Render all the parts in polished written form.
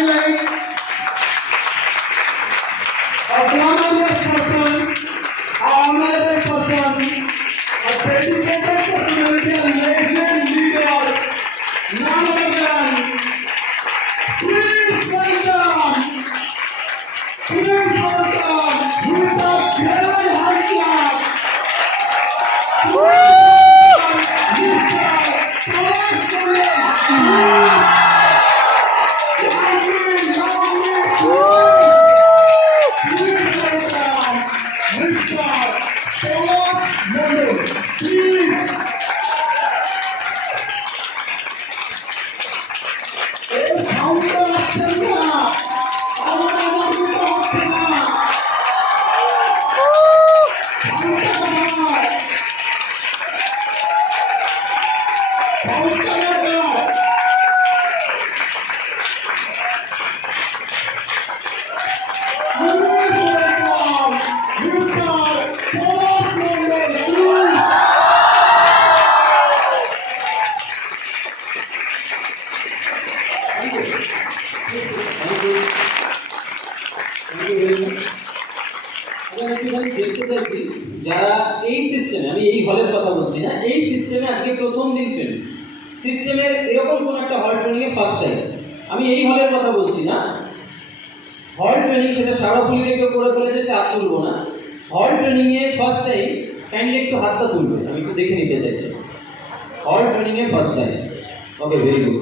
highlight a honorable person, a dedicated personality and legend leader, none other than please welcome, who is a very high class. যারা এই সিস্টেমে, আমি এই হলের কথা বলছি না, এই সিস্টেমে আজকে প্রথম দিন ট্রেনিং, সিস্টেমের এরকম কোন একটা হল ট্রেনিং এ ফার্স্ট টাইম, আমি এই হলের কথা বলছি না, হল ট্রেনিং সেটা সারাপুলিতে কেউ করে ফেলেছে, সে হাত তুলবো না, হল ট্রেনিং এ ফার্স্ট টাইম কাইন্ডলি একটু হাতটা তুলবে, আমি একটু দেখে নিতে চাইছি হল ট্রেনিং এ ফার্স্ট টাইম। ওকে, ভেরি গুড।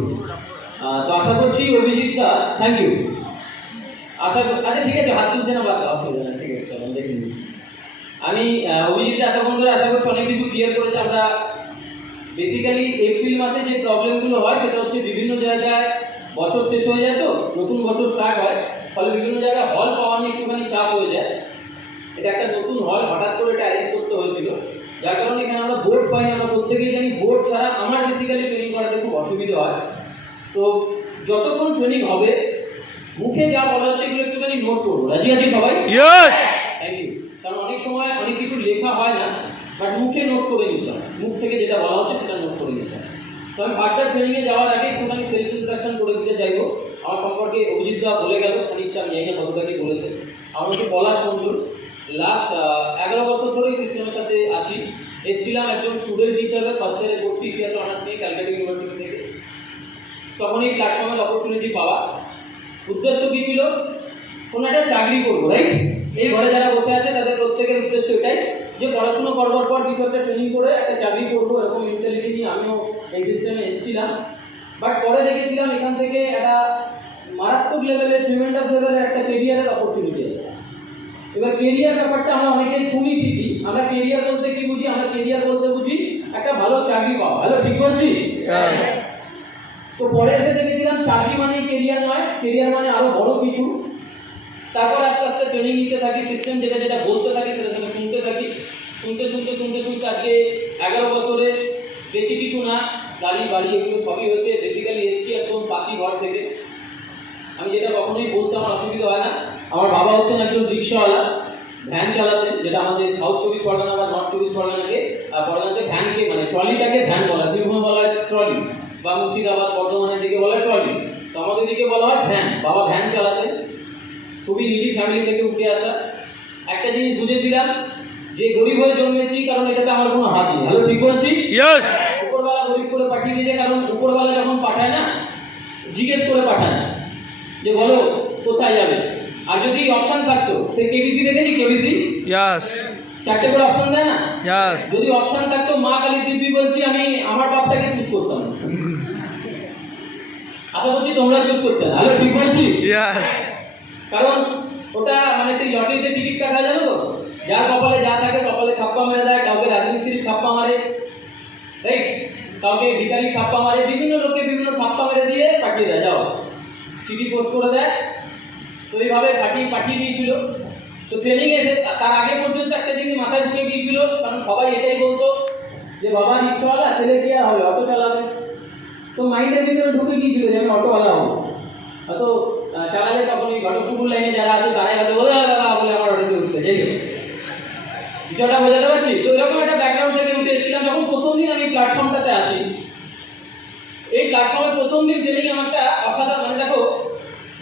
তো আশা করছি অভিজিৎ দা, থ্যাংক ইউ। আচ্ছা ঠিক আছে, হাত তুলছে না, বাদ অসুবিধা না, ঠিক আছে, চলো দেখে নিই। আমি অভিজিৎ এতক্ষণ ধরে আশা করছি অনেক কিছু ক্লিয়ার করেছে। আমরা বেসিক্যালি এপ্রিল মাসে যে প্রবলেমগুলো হয় সেটা হচ্ছে বিভিন্ন জায়গায় বছর শেষ হয়ে যায়, তো নতুন বছর স্টার্ট হয়, ফলে বিভিন্ন জায়গায় হল পাওয়া নিয়ে একটুখানি চাপ হয়ে যায়। এটা একটা নতুন হল, হঠাৎ করে এটা অ্যারেঞ্জ করতে হয়েছিল, যার কারণে এখানে আমরা বোর্ড পাইনি। আমরা প্রত্যেকেই জানি বোর্ড ছাড়া আমার বেসিক্যালি ট্রেনিং করাতে খুব অসুবিধা হয়। তো যতক্ষণ ট্রেনিং হবে মুখে যা বলা হচ্ছে এগুলো একটুখানি নোট করবো। রাজি আছি সবাই? Thank you. কারণ অনেক সময় অনেক কিছু লেখা হয় না, বাট মুখে নোট করে নিতে হয়, মুখ থেকে যেটা বলা হচ্ছে সেটা নোট করে নিতে হয়। তো আমি ফার্দার ট্রেনিংয়ে যাওয়ার আগে একটুখানি সেলফ ইন্ট্রোডাকশন করে দিতে চাইবো। আমার সম্পর্কে অভিজিৎ দা বলে গেল, খানিকটা আমি জানি না কতটা কি বলেছে। আমার হচ্ছে পলাশ মন্ডল, লাস্ট 11 বছর ধরে সিস্টেমের সাথে আছি। এসেছিলাম একজন স্টুডেন্ট হিসাবে, ফার্স্ট ইয়ারে পড়ছি ইতিহাস অনার্স নিয়ে ক্যালকাটা ইউনিভার্সিটি থেকে। তখন এই প্ল্যাটফর্মের অপরচুনিটি পাওয়া, উদ্দেশ্য কি ছিল? কোনো একটা চাকরি করবো, রাইট? এই ঘরে যারা বসে আছে তাদের প্রত্যেকের উদ্দেশ্য এটাই যে পড়াশোনা করবার পর কিছু একটা ট্রেনিং করে একটা চাকরি করবো, এরকম মেন্টালিটি নিয়ে আমিও এই সিস্টেমে এসেছিলাম। বাট পরে দেখেছিলাম এখান থেকে একটা মারাত্মক লেভেলের, ট্রিমেন্ডাস লেভেলের একটা কেরিয়ারের অপরচুনিটি আছে। এবার কেরিয়ার ব্যাপারটা আমরা অনেকেই শুনি ঠিকই, আমরা কেরিয়ার বলতে কি বুঝি? আমরা কেরিয়ার বলতে বুঝি একটা ভালো চাকরি পাওয়া। ভালো, ঠিক বলছি? তো পরে এসে দেখেছিলাম চাকরি মানে কেরিয়ার নয়, কেরিয়ার মানে আরো বড় কিছু। তারপর আস্তে আস্তে ট্রেনিং নিতে থাকি, সিস্টেম যেটা যেটা বলতে থাকি সেটা সেটা শুনতে থাকি, শুনতে আজকে 11 বছরে বেশি কিছু না, গাড়ি বাড়ি এগুলো সবই হচ্ছে। বেসিক্যালি এসছি একদম পাতি ঘর থেকে। আমি যেটা কখনোই বলতে আমার অসুবিধা হয় না, আমার বাবা হচ্ছেন একজন রিক্সাওয়ালা, ভ্যান চালাতেন, যেটা আমাদের সাউথ 24 পরগনা বা নর্থ 24 পরগনাকে ভ্যানকে, মানে ট্রলিটাকে ভ্যান বলা হয়, বীরভূমে বলা হয় ট্রলি, বা মুর্শিদাবাদ বর্ধমানের দিকে বলা হয় ট্রলি, তো আমাদের দিকে বলা হয় ভ্যান। বাবা ভ্যান চালাতেন, খুবই নিডি ফ্যামিলি থেকে উঠে আসা। একটা জিনিস বুঝেছিলাম যে গরিব হয়ে জন্মেছি, কারণ এটাতে আমার কোনো হাত নেই। হ্যালো, ঠিক বলছি? উপরওয়ালা গরিব করে পাঠিয়ে দিয়েছে, কারণ উপরওয়ালা যখন পাঠায় না জিজ্ঞেস করে পাঠায় না যে বলো কোথায় যাবে। আর যদি অপশন থাকতো, সে কেবিসি দেখেছি, কেবিসি চারটে করে অপশন দেয় না? যদি অপশন থাকতো, মা কালী দিব্যি বলছি, আমি আমার বাপটাকে চুজ করতাম। আশা করছি তোমরা চুজ করতে। হ্যালো, ঠিক বলছি? কারণ ওটা মানে সেই লটারিতে টিকিট কাটা, জানো তো, যার কপালে যা থাকে কপালে খাপ্পা মেরে দেয়। কাউকে রাজমিস্ত্রির খাপ্পা মারে, রাইট, কাউকে ভিখারি খাপ্পা মারে, বিভিন্ন লোককে বিভিন্ন খাপ্পা মেরে দিয়ে পাঠিয়ে দেয়, যাও সিটি পোস্ট করে দেয়। তো এইভাবে পাঠিয়ে দিয়েছিল। তো ট্রেনিং এসে তার আগে পর্যন্ত একটা জিনিস মাথায় ঢুকে গিয়েছিল, কারণ সবাই এটাই বলতো যে বাবা রিক্সাওয়ালা, ছেলে কি আর হবে, অটো চালাবে। তো মাইন্ডের ভিতরে ঢুকে গিয়েছিল যে আমি অটোওয়ালা হবো। হয়তো চালালে তখন ওই ঘটকপুকুর লাইনে যারা আছে তারাই হয়তো বলে দাদা বলে আমার অটোতে উঠতে, যাই হোক বিষয়টা বোঝাতে পারছি। তো এরকম একটা ব্যাকগ্রাউন্ড থেকে উঠে এসেছিলাম। যখন প্রথম দিন আমি প্ল্যাটফর্মটাতে আসি, এই প্ল্যাটফর্মের প্রথম দিন ট্রেনিং আমার একটা অসাধারণ, মানে দেখো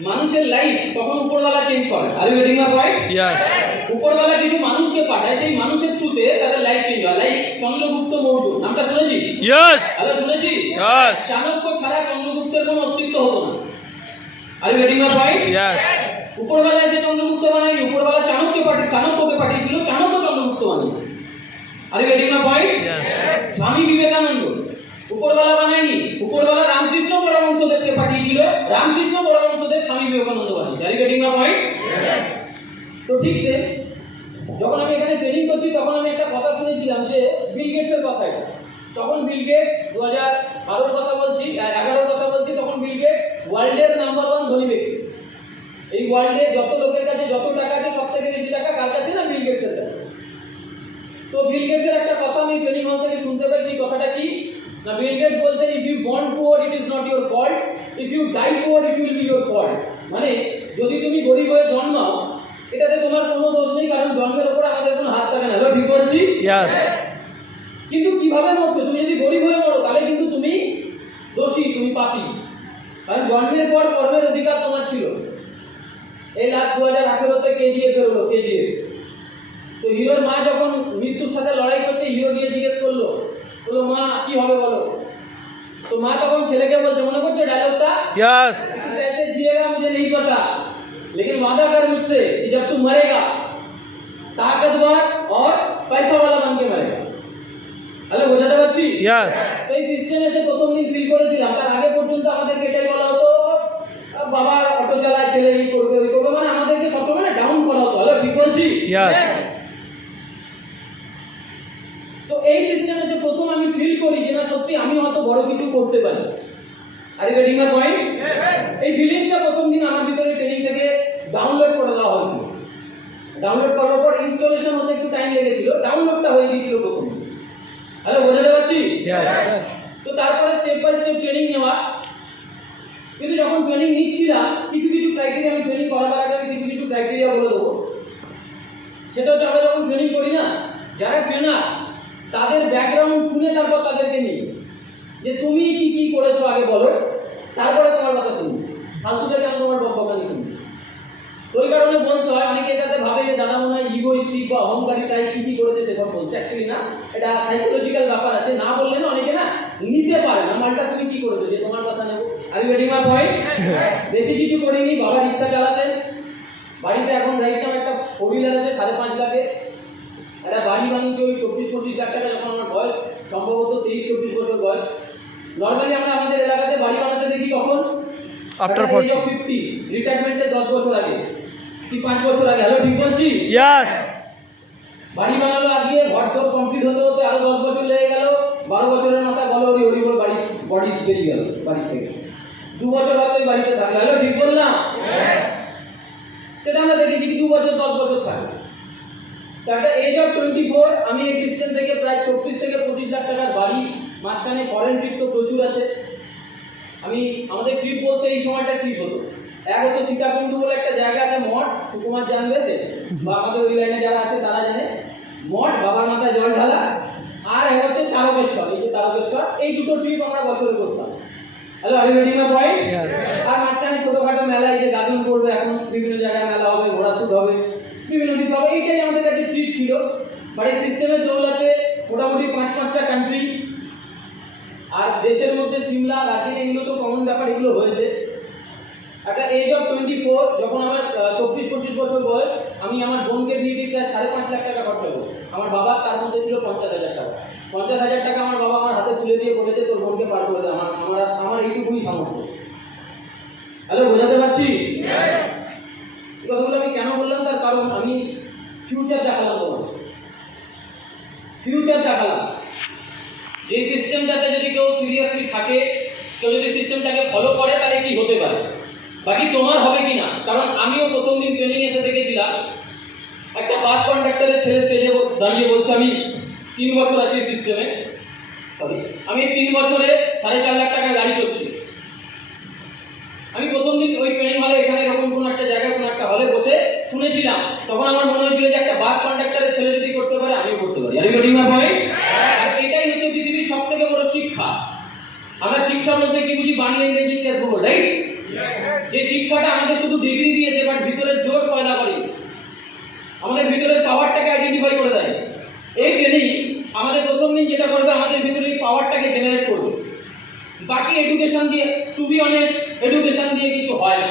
মানুষের লাইফ তখন উপরওয়ালা চেঞ্জ করে। Are you getting my point? Yes. উপরওয়ালা কিছু মানুষকে পাঠায়, সেই মানুষের থ্রুতে তাদের লাইফ চেঞ্জ হয়। লাইক চন্দ্রগুপ্ত মৌর্য, নামটা শুনেছি? Yes. হ্যালো, শুনেছি? Yes. চাণক্য ছাড়া চন্দ্রগুপ্তের কোনো অস্তিত্ব হতো না। Are you getting my point? Yes. উপরওয়ালা যে চন্দ্রগুপ্ত বানায়নি, উপরওয়ালা চাণক্যকে পাঠিয়েছিল, চাণক্য চন্দ্রগুপ্ত বানিয়েছে। Are you getting my point? Yes. Swami Vivekananda উপরওয়ালা বানায়নি, উপরওয়ালা রামকৃষ্ণ পরমহংসদেবকে পাঠিয়েছিল, রামকৃষ্ণ পরমহংসদেব স্বামী বিবেকানন্দ বানিয়েছে। Are you getting my point? তো ঠিক সে যখন আমি এখানে ট্রেনিং করছি তখন আমি একটা কথা শুনেছিলাম যে বিল গেটসের কথা। এটা তখন বিল গেট 2012-র কথা বলছি, 11-র কথা বলছি, তখন বিল গেট ওয়ার্ল্ডের নাম্বার 1 ধনী ব্যক্তি। এই ওয়ার্ল্ডে যত লোকের কাছে যত টাকা আছে সব থেকে বেশি টাকা কার কাছে? না, বিল গেটসের কাছে। তো বিল গেটসের একটা কথা আমি ট্রেনিং হল থেকে শুনতে পাই। সেই কথাটা কি না, বিল গেটস বলছেন, if you born poor it is not your fault, if you die poor it will be your fault. মানে যদি তুমি গরিব হয়ে জন্মাও এটাতে তোমার কোনো দোষ নেই, কারণ জন্মের উপরে আমাদের কোনো হাত থাকে না। হ্যালো, ঠিক বলছি? Yes. কিন্তু কিভাবে মরছো? তুমি যদি গরিব হয়ে মরো তাহলে কিন্তু তুমি দোষী, তুমি পাপী, কারণ জন্মের পর কর্মের অধিকার তোমার ছিল। এই লাস্ট 2018-তে কেজিএফ বেরোলো, কেজিএফ। তো হিরোর মা যখন মৃত্যুর সাথে লড়াই করছে, হিরো গিয়ে জিজ্ঞেস করলো, বললো মা কি হবে বলো। তো মা তখন ছেলেকে বলছে, মনে করছে ডায়লগটা? Yes. ऐसे जिएगा मुझे नहीं पता, लेकिन वादा कर मुझसे कि जब तू मरेगा ताकतवर और पैसा वाला बन के मरेगा। হ্যালো, বোঝাতে পারছি? Yes. তো এই সিস্টেমে এসে প্রথম দিন ফিল করেছিলাম। তার আগে পর্যন্ত আমাদেরকে এটাই বলা হতো, বাবা অটো চালায়, ছেলে এই করবে ওই করবে, মানে আমাদেরকে সবসময় না ডাউন করা হতো। হ্যালো, ঠিক বলছি? Yes. তো এই সিস্টেমে এসে প্রথম আমি ফিল করি যে না, সত্যি আমি হয়তো বড় কিছু করতে পারি। Are you getting my point? এই ফিলিংসটা প্রথম দিন আমার ভিতরে ট্রেনিং থেকে ডাউনলোড করে দেওয়া হয়েছিল। ডাউনলোড করার পর ইনস্টলেশন হতে একটু টাইম লেগেছিল, ডাউনলোডটা হয়ে গিয়েছিল প্রথম। হ্যালো, বোঝাতে পারছি? Yes. তো তারপরে স্টেপ বাই স্টেপ ট্রেনিং নেওয়া। কিন্তু যখন ট্রেনিং নিচ্ছিলাম কিছু কিছু ক্রাইটেরিয়া, আমি ট্রেনিং করার আগে আমি কিছু কিছু ক্রাইটেরিয়া বলে দেবো। সেটা হচ্ছে, আমরা যখন ট্রেনিং করি না, যারা ট্রেনার তাদের ব্যাকগ্রাউন্ড শুনে তারপর তাদেরকে নিই যে তুমি কি কি করেছো আগে বলো, তারপরে তোমার কথা শুনবো। ফালতুদের কেন তোমার বকবকানি শুনবো? তো ওই কারণে বলতে হয়। অনেকে এটাতে ভাবে যে দাদা মনে হয় ইগোইস্টিক বা অহংকারী, তাই কি কি করেছে সেসব বলছে। অ্যাকচুয়ালি না, এটা সাইকোলজিক্যাল ব্যাপার আছে। না বললে না অনেকে না নিতে পারে না মালটা, তুমি কি করেছো যে তোমার কথা নেবো। Are you getting my point? বেশি কিছু করিনি। বাবা রিক্সা চালাতেন, বাড়িতে এখন রাইট নাম একটা 4 হুইলার আছে 5.5 লাখে। একটা বাড়ি বানিয়েছি ওই 24-25 লাখ টাকা, যখন আমার বয়স সম্ভবত 23-24 বছর বয়স। নর্মালি আমরা আমাদের এলাকাতে বাড়ি বানাতে দেখি কখন? After 40. 50, রিটায়ারমেন্টের 10 বছর আগে কি 5 বছর আগে। হ্যালো, ঠিক বলছি? Yes. বাড়ি বানালো আজকে, ঘর দর কমপ্লিট হতে হতে আরো 10 বছর লেগে গেল। 12 বছরের মাথায় বলো হরি হরি বল, বাড়ি বেরিয়ে গেল বাড়ি থেকে। 2 বছর হয়তো ওই বাড়িতে থাকে। হ্যালো, ঠিক বললাম? সেটা আমরা দেখেছি কি 2 বছর 10 বছর থাকে। তারপরে এজ অফ 24 আমি এই সিস্টেম থেকে প্রায় 24 থেকে 25 লাখ টাকার বাড়ি, মাঝখানে ফরেন ট্রিপ তো প্রচুর আছে। আমাদের ট্রিপ বলতে এই সময়টা ট্রিপ হতো। এক হতো সীতাকুণ্ডু বলে একটা জায়গা আছে, মঠ, সুকুমার জানবে বা আমাদের ওই লাইনে যারা আছে তারা জানে। মঠ, বাবার মাথায় জল ঢালা। আর এক হচ্ছে তারকেশ্বর, এই যে তারকেশ্বর। এই দুটো ট্রিপ আমরা বছরে করতাম। Hello, are you getting my point? আর মাঝখানে ছোটখাটো মেলা, এই যে গাজন করবে, এখন বিভিন্ন জায়গায় মেলা হবে, ঘোড়াছুট হবে, বিভিন্ন কিছু হবে। এইটাই আমাদের কাছে ট্রিপ ছিল। বাট এই সিস্টেমের দৌলতে মোটামুটি 5-5টা কান্ট্রি, আর দেশের মধ্যে সিমলা, দার্জিলিং, এগুলো তো কমন ব্যাপার, এগুলো হয়েছে। একটা এজ অফ 24, যখন আমার 24-25 বছর বয়স, আমি আমার বোনকে দিয়ে দিই প্রায় 5.5 লাখ টাকা খরচা করবো। আমার বাবা তার মধ্যে ছিল 50,000 টাকা। 50,000 টাকা আমার বাবা আমার হাতে তুলে দিয়ে বলেছে তোর বোনকে পার করে দে, আমার এইটুকুই সামর্থ্য। হ্যালো, বোঝাতে পারছি? এই কথাগুলো আমি কেন বললাম, তার কারণ আমি ফিউচার দেখালাম তোমাদের। ফিউচার দেখালাম যে সিস্টেমটাতে যদি কেউ সিরিয়াসলি থাকে, কেউ যদি সিস্টেমটাকে ফলো করে, তাহলে কি হতে পারে, বাকি তোমার হবে কিনা। কারণ আমিও প্রথম দিন ট্রেনিং এসে দেখেছিলাম একটা বাস কন্ডাক্টরের ছেলে স্টেজে দাঁড়িয়ে বলছে আমি 3 বছর আছি সিস্টেমে, আমি 3 বছরে 4.5 লাখ টাকার গাড়ি চলছি। আমি প্রথম দিন ওই ট্রেনিং হলে, এখানে এরকম কোনো একটা জায়গায় কোনো একটা হলে বসে শুনেছিলাম, তখন আমার মনে হয়েছিল যে একটা বাস কন্ডাক্টরের ছেলে যদি করতে পারে আমিও করতে পারি। Are you getting my point? এটাই হচ্ছে পৃথিবীর সবথেকে বড় শিক্ষা। আমরা শিক্ষা বলতে কি বুঝি? বাংলা, ইংরেজি, ইতিহাস, ভূগোল, রাইট? যে শিক্ষাটা আমাদের শুধু ডিগ্রি দিয়েছে, বাট ভিতরের জোর পয়দা করে, আমাদের ভিতরের পাওয়ারটাকে আইডেন্টিফাই করে দেয়। এই ট্রেনিং আমাদের প্রথম দিন যেটা করবে, আমাদের ভিতরে এই পাওয়ারটাকে জেনারেট করবে। বাকি এডুকেশন দিয়ে, টু বি অনেস্ট, এডুকেশন দিয়ে কিছু হয় না।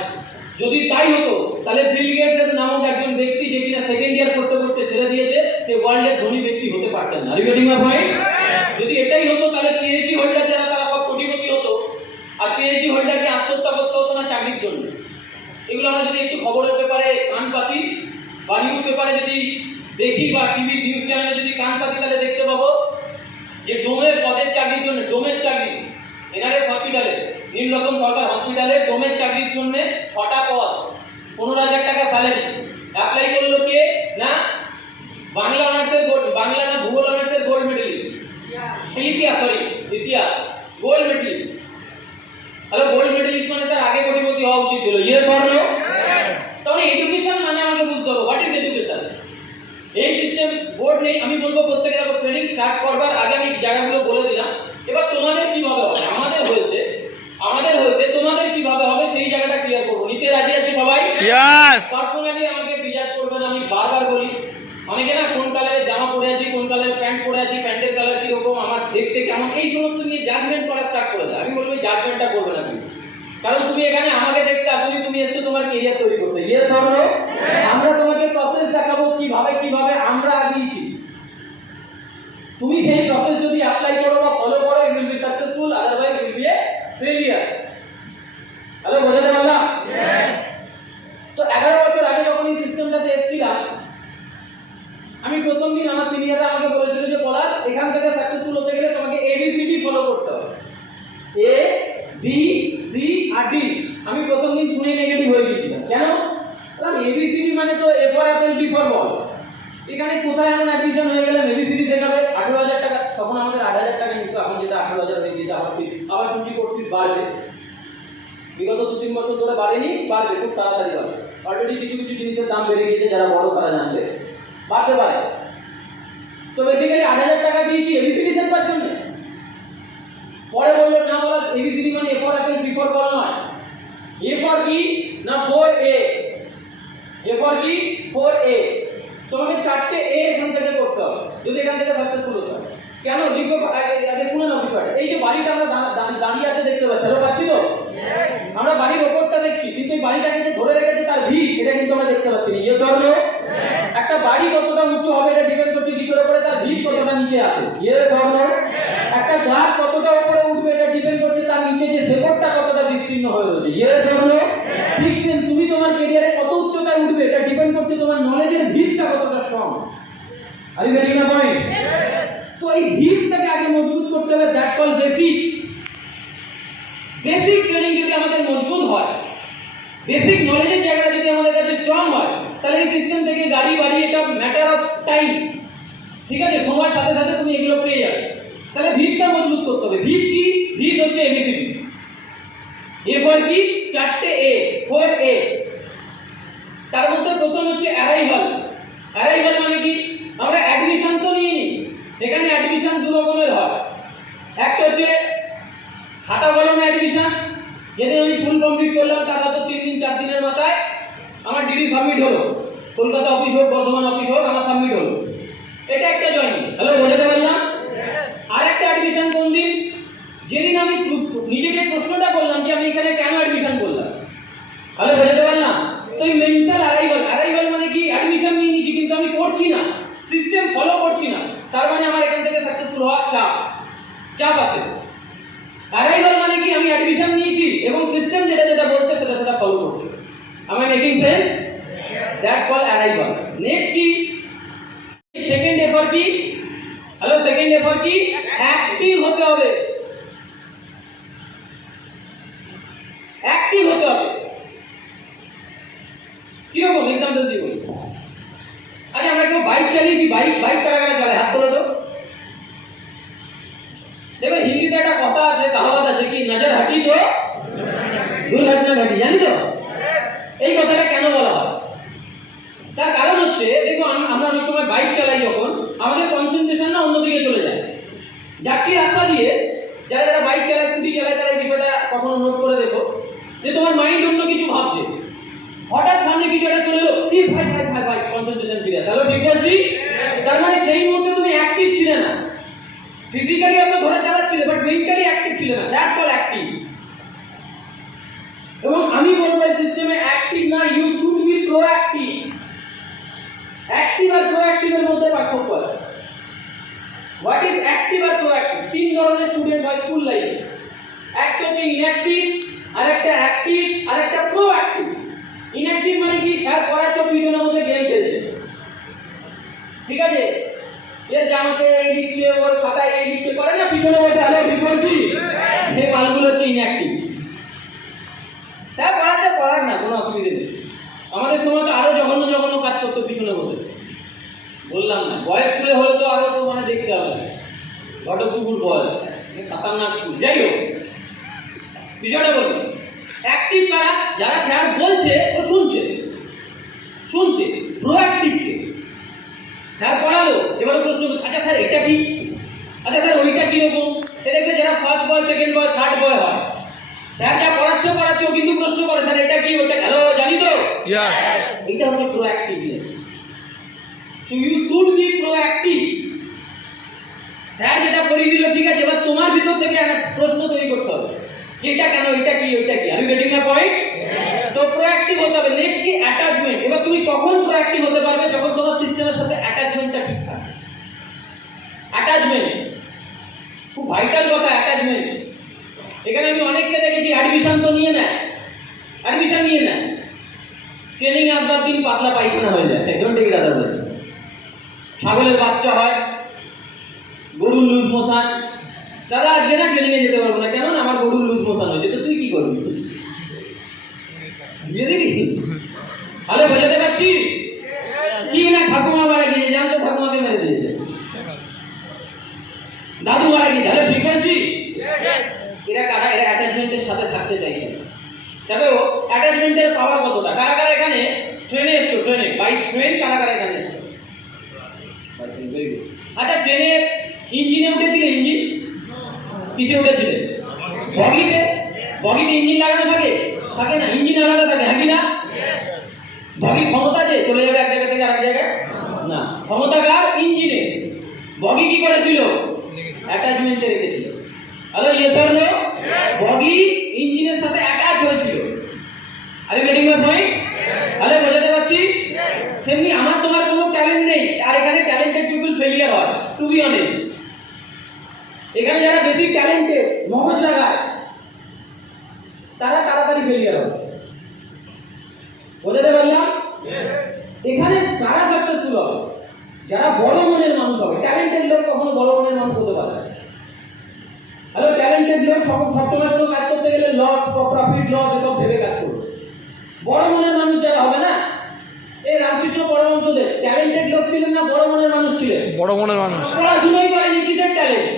যদি তাই হতো তাহলে বিল গেটস নামক একজন ব্যক্তি, যে কিনা সেকেন্ড ইয়ার করতে করতে ছেড়ে দিয়েছে, সে ওয়ার্ল্ডের ধনী ব্যক্তি হতে পারতেন না। যদি এটাই হতো তাহলে পিএইচডি হোল্ডার যারা, তারা সব কোটিপতি হতো, আর পিএইচডি হোল্ডারকে আত্মহত্যা করতে হতো না চাকরির জন্য। এগুলো আমরা যদি একটু খবরের পেপারে কান পাতি, বা নিউজ পেপারে যদি দেখি, বা টিভি নিউজ চ্যানেলে যদি কান পাতি, তাহলে দেখতে পাবো যে ডোমের পদের চাকরির জন্য, ডোমের চাকরি এনআরএস হসপিটালে, নীলরতন সরকার হসপিটালে ডোমের চাকরির জন্য 6টা পদ, 15,000 টাকা স্যালারি। অ্যাপ্লাই করলো কে না, বাংলা অনার্সের গোল্ড, বাংলা না ভূগোল অনার্সের গোল্ড মেডেলিস্ট, ইতিহাস gold medallist. Hello, gold medallist মানে তার আগে কোটিপতি হওয়া উচিত ছিল। ইয়ে করলো, তাহলে এডুকেশন মানে আমাকে বুঝতে হবে হোয়াট ইজ এডুকেশন। এই সিস্টেম বোর্ড নেই। আমি বলবো প্রত্যেকে দেখো, ট্রেনিং স্টার্ট করবার আগে আমি জায়গাগুলো বলে দিলাম। এবার তোমাদের কিভাবে হবে, আমাদের হয়েছে, তোমাদের কিভাবে হবে সেই জায়গাটা ক্লিয়ার করবো। নিতে রাজি আছে সবাই? Yes. পার্সোনালি আমাকে জিজ্ঞাসা করবেন, আমি বারবার বলি, অনেকে না কোন কালারের জামা পরে আছি, কোন কালারের প্যান্ট পরে আছি, প্যান্টের কালার কিরকম, আমার দেখতে কেমন, এই সমস্ত নিয়ে জাজমেন্ট করা স্টার্ট করে দেয়। আমি বলবো এই জাজমেন্টটা করবে না তুমি, কারণ তুমি এখানে আমাকে দেখতে আসলে তুমি এসছো তোমার ক্যারিয়ার তৈরি করতে। ইয়ে ধরো, আমরা তোমাকে প্রসেস দেখাবো কিভাবে আমরা আগিয়েছি। তুমি সেই প্রসেস যদি অ্যাপ্লাই করো বা ফলো করো, ইট will be successful, otherwise it will be A failure. Hello, বোঝাতে পারলাম? তো 11 বছর আগে যখন এই সিস্টেমটাতে এসেছিলাম, আমি প্রথম দিন আমার সিনিয়ররা আমাকে বলেছিল যে পলাশ, এখান থেকে সাকসেসফুল হতে গেলে তোমাকে এবিসিডি ফলো করতে হবে, A B C R D. আমি প্রথম দিন শুনে নেগেটিভ হয়ে গিয়েছিলাম। কেন? কারণ এবিসিডি মানে তো A for apple, B for ball. এখানে কোথায় এমন অ্যাডমিশন হয়ে গেলে এবিসিডি শেখাবে, 18,000 টাকা, তখন আমাদের 8,000 টাকা নিত, এখন যেটা 18,000 হয়ে গিয়েছে। আবার শুনছি কোর্স বাড়বে, বিগত 2-3 বছর ধরে বাড়েনি, বাড়বে, খুব তাড়াতাড়ি বাড়বে। অলরেডি কিছু কিছু জিনিসের দাম বেড়ে গিয়েছে, যারা বড় তারা জানবে, বাড়তে পারে। তো বেসিক্যালি 8,000 টাকা দিয়েছি এবিসিডি শেখার জন্য। পরে বললো না বলা, এবিসিডি মানে A for apple, B for ball নয়। এ ফর কি না 4A, এ ফর কি 4A। তোমাকে 4টে এ এখান থেকে করতে হবে যদি এখান থেকে সাকসেসফুল হতে হয়। কেন লিখবো আগে শুনে নাও বিষয়টা। এই যে বাড়িটা আমরা দাঁড়িয়ে আছে দেখতে পাচ্ছি, হ্যালো পাচ্ছি তো? আমরা বাড়ির ওপরটা দেখছি, কিন্তু এই বাড়িটাকে যে ধরে রেখেছে তার ভিত, এটা কিন্তু আমরা দেখতে পাচ্ছি না। ইয়ে ধরলো, একটা বাড়ি কতটা উঁচু হবে এটা ডিপেন্ড করছে কিসের উপরে, তার ভিত কতটা নিচে আছে। ইয়ে ধরলো, একটা গাছ কতটা উপরে উঠবে এটা ডিপেন্ড করছে তার নিচে যে শেকড়টা কতটা বিস্তীর্ণ হয়ে রয়েছে। ইয়ে ধরলো, ঠিক সেম তুমি তোমার ক্যারিয়ারে কত উচ্চতায় উঠবে এটা ডিপেন্ড করছে তোমার নলেজের ভিতটা কতটা strong. Are you getting the point? তো এই ভিতটাকে আগে মজবুত করতে হবে, that call basic. Basic training যদি আমাদের মজবুত হয়, বেসিক নলেজের জায়গাটা যদি আমাদের কাছে স্ট্রং হয়, তাহলে এই সিস্টেম থেকে গাড়ি বাড়ি, এটা ম্যাটার অফ টাইম। ঠিক আছে, সময়ের সাথে সাথে তুমি এগুলো পেয়ে যাবে। তাহলে ভিতটা মজবুত করতে হবে। ভিত কি? ভিত হচ্ছে এবিসিডি। এ ফর কি? 4টে এ, 4A। তার মধ্যে প্রথম হচ্ছে অ্যারাইভাল। অ্যারাইভাল মানে কি? আমরা অ্যাডমিশন তো নিই, এখানে অ্যাডমিশন দু রকমের হয়। একটা হচ্ছে খাতা কলমে অ্যাডমিশন, যেদিন আমি ফুল কমপ্লিট করলাম তার হয়তো 3 দিন 4 দিনের মাথায় আমার ডিডি সাবমিট হলো, কলকাতা অফিস হোক, বর্ধমান অফিস হোক, আমার সাবমিট হলো। এটা একটা জয়েনিং। হ্যালো, বোঝাতে পারলাম? আর একটা অ্যাডমিশন কোন দিন? যেদিন আমি নিজেকে প্রশ্নটা করলাম যে আমি এখানে কেন অ্যাডমিশন করলাম। হ্যালো, বোঝাতে পারলাম? তো এই মেন্টাল অ্যারাইভাল। অ্যারাইভাল মানে কি? অ্যাডমিশন নিয়ে নিয়েছি কিন্তু আমি করছি না, সিস্টেম ফলো করছি না, তার মানে আমার এখান থেকে সাকসেসফুল হওয়ার চাপ আছে। অ্যারাইভাল মানে কি? আমি অ্যাডমিশন নিয়েছি এবং সিস্টেম যেটা বলছে সেটা ফলো করছি। Am I making sense? That call arrival. Next কি? সেকেন্ড এফর কি? হ্যালো, সেকেন্ড এফর কি? অ্যাক্টিভ হতে হবে। অ্যাক্টিভ হতে হবে। কিরকম এক্সাম্পল দিব? আরে আমরা কেউ বাইক চালিয়েছি, বাইক কারা চলে, হাত তোলো তো। দেখবে হিন্দিতে একটা কথা আছে, কাহাওয়াত আছে কি, নজর হাঁটি তো দুর্ঘটনা ঘটি, জানি তো? এই কথাটা কেন বলা হয়? তার কারণ হচ্ছে, দেখো আমরা অনেক সময় বাইক চালাই, যখন আমাদের কনসেন্ট্রেশন না অন্যদিকে চলে যায়। যাচ্ছি রাস্তা দিয়ে, যারা বাইক চালায়, স্কুটি চালায়, তারা এই বিষয়টা কখনো নোট করে দেখো। যে তোমার মাইন্ড অন্য কিছু ভাবছে, হঠাৎ সামনে কিছু একটা চলে এলো, কি ভাই ভাই ভাই ভাই কনসেন্ট্রেশন ফিরে আসে। ঠিক বলছি? তার মানে সেই মুহূর্তে তুমি অ্যাক্টিভ ছিলে না, ফিজিক্যালি হয়তো ধরে চালাচ্ছিলে বাট মেন্টালি অ্যাক্টিভ ছিলে না, দ্যাট কল অ্যাক্টিভ। এবং আমি বলবো এই সিস্টেমে অ্যাক্টিভ না, you should be proactive. Active আর প্রোঅ্যাক্টিভের মধ্যে পার্থক্য আছে। হোয়াট ইজ অ্যাক্টিভ আর প্রোঅ্যাক্টিভ? তিন ধরনের স্টুডেন্ট হয় স্কুল লাইফে। একটা হচ্ছে ইনঅ্যাক্টিভ, আর একটা অ্যাক্টিভ, আর একটা প্রোঅ্যাক্টিভ। ইনঅ্যাক্টিভ মানে কি? স্যার পড়াচ্ছ পিছনে বসে গেম খেলছে, ঠিক আছে, এ জামাতে এই লিখছে, ওর খাতায় এই লিখছে, করে না পিছনে বসে। হ্যালো, ঠিক বলছি? সেই মালগুলো হচ্ছে ইনঅ্যাক্টিভ। স্যার পড়াচ্ছে, পড়ার না, কোনো অসুবিধা নেই। আমাদের সময় তো আরো জঘন্য জঘন্য কাজ করতো পিছনে বসে। বললাম না, বয়েজ স্কুলে হলে তো আরো তো মানে দেখতে হবে, ঘটকুকুর বয়েজ, খাতারনাক স্কুল। যাই হোক, বিষয়টা বলি, অ্যাক্টিভ কারা? যারা স্যার বলছে ও শুনছে, শুনছে। প্রোঅ্যাক্টিভ কে? স্যার পড়ালো, এবারে প্রশ্ন, আচ্ছা স্যার এটা কি, আচ্ছা স্যার ওইটা কিরকম। সেটাকে যারা first boy, second boy, third বয় হয়, স্যার যা পড়াচ্ছে ও কিন্তু প্রশ্ন করে, স্যার এটা কি, ওটা, হ্যালো জানি তো, এটা হচ্ছে proactiveness. So you should be proactive. Sir যেটা পড়িয়ে দিল, ঠিক আছে, এবার তোমার ভিতর থেকে একটা প্রশ্ন তৈরি করতে হবে, এটা কেন, এটা কি, ওইটা কি। Are you getting my point? তো প্রোঅ্যাক্টিভ হতে হবে। নেক্সট কি? অ্যাটাচমেন্ট। এবার তুমি কখন প্রোঅ্যাক্টিভ হতে পারবে? যখন তোমার সিস্টেমের সাথে অ্যাটাচমেন্টটা ঠিক থাকে। অ্যাটাচমেন্ট খুব ভাইটাল কথা, অ্যাটাচমেন্ট। এখানে আমি অনেককে দেখেছি অ্যাডমিশন তো নিয়ে নেয়, অ্যাডমিশন নিয়ে নেয়, ট্রেনিং আসবার দিন পাতলা পায়খানা হয়ে যায়। সেজন ঠিক দাদা বলে, ছাগলের বাচ্চা হয়, গরুর লুজ মোশন। দাদা আজকে না ট্রেনিংয়ে যেতে পারবো না, কেন? আমার গরুর লুজ মোশন হয়েছে। তো তুই কি করবি? দিয়ে দিবি? হ্যালো, বোঝাতে পারছি? কি না ঠাকুমা মারা গিয়েছে, জানতো ঠাকুমাকে মেরে দিয়েছে, দাদু মারা গিয়েছে। হ্যালো, ঠিক বলছি? এরা কারা? এরা অ্যাটাচমেন্টের সাথে থাকতে চাইছে। তবে ও অ্যাটাচমেন্টের পাওয়ার কতটা? কারা কারা এখানে ট্রেনে এসছো? ট্রেনে, বাই ট্রেন কারা কারা এখানে এসছো? আচ্ছা, ট্রেনের ইঞ্জিনে উঠেছিলে? ইঞ্জিন কিসে উঠেছিলে? বগিতে। বগিতে ইঞ্জিন লাগানো থাকে? থাকে না, ইঞ্জিন আলাদা থাকে, হ্যাঁ কি না? বগি ক্ষমতা আছে চলে যাবে এক জায়গা থেকে আরেক জায়গায়? না, ক্ষমতা কার? ইঞ্জিনে। বগি কি করেছিল? অ্যাটাচমেন্টে রেখেছিল। হ্যালো, ইয়ে ধরলো, বগি ইঞ্জিনের সাথে অ্যাটাচ হয়েছিল। Are you getting my point? Hello, বোঝাতে পারছি? সেমনি আমার তোমার কোনো ট্যালেন্ট নেই, আর এখানে ট্যালেন্টেড পিপল ফেলিয়ার হয়, টু বি অনেস্ট। এখানে যারা বেশি ট্যালেন্টেড, মগজ লাগায়, তারা তাড়াতাড়ি ফেলিয়ার হয়। বোঝাতে পারলাম? এখানে কারা সাকসেসফুল হবে? যারা বড় মনের মানুষ হবে। ট্যালেন্টেড লোক কখনো বড় মনের মানুষ হতে পারে না। হ্যালো, ট্যালেন্টেড লোক সবসময় কোনো কাজ করতে গেলে লস, প্রফিট লস এসব ভেবে কাজ করবে। বড় মনের মানুষ যারা হবে না, এই রামকৃষ্ণ পরমহংসদেব ট্যালেন্টেড লোক ছিলেন না বড় মনের মানুষ ছিলেন? বড় মনের মানুষ। পড়াশোনাই করেনি, কিসের ট্যালেন্ট?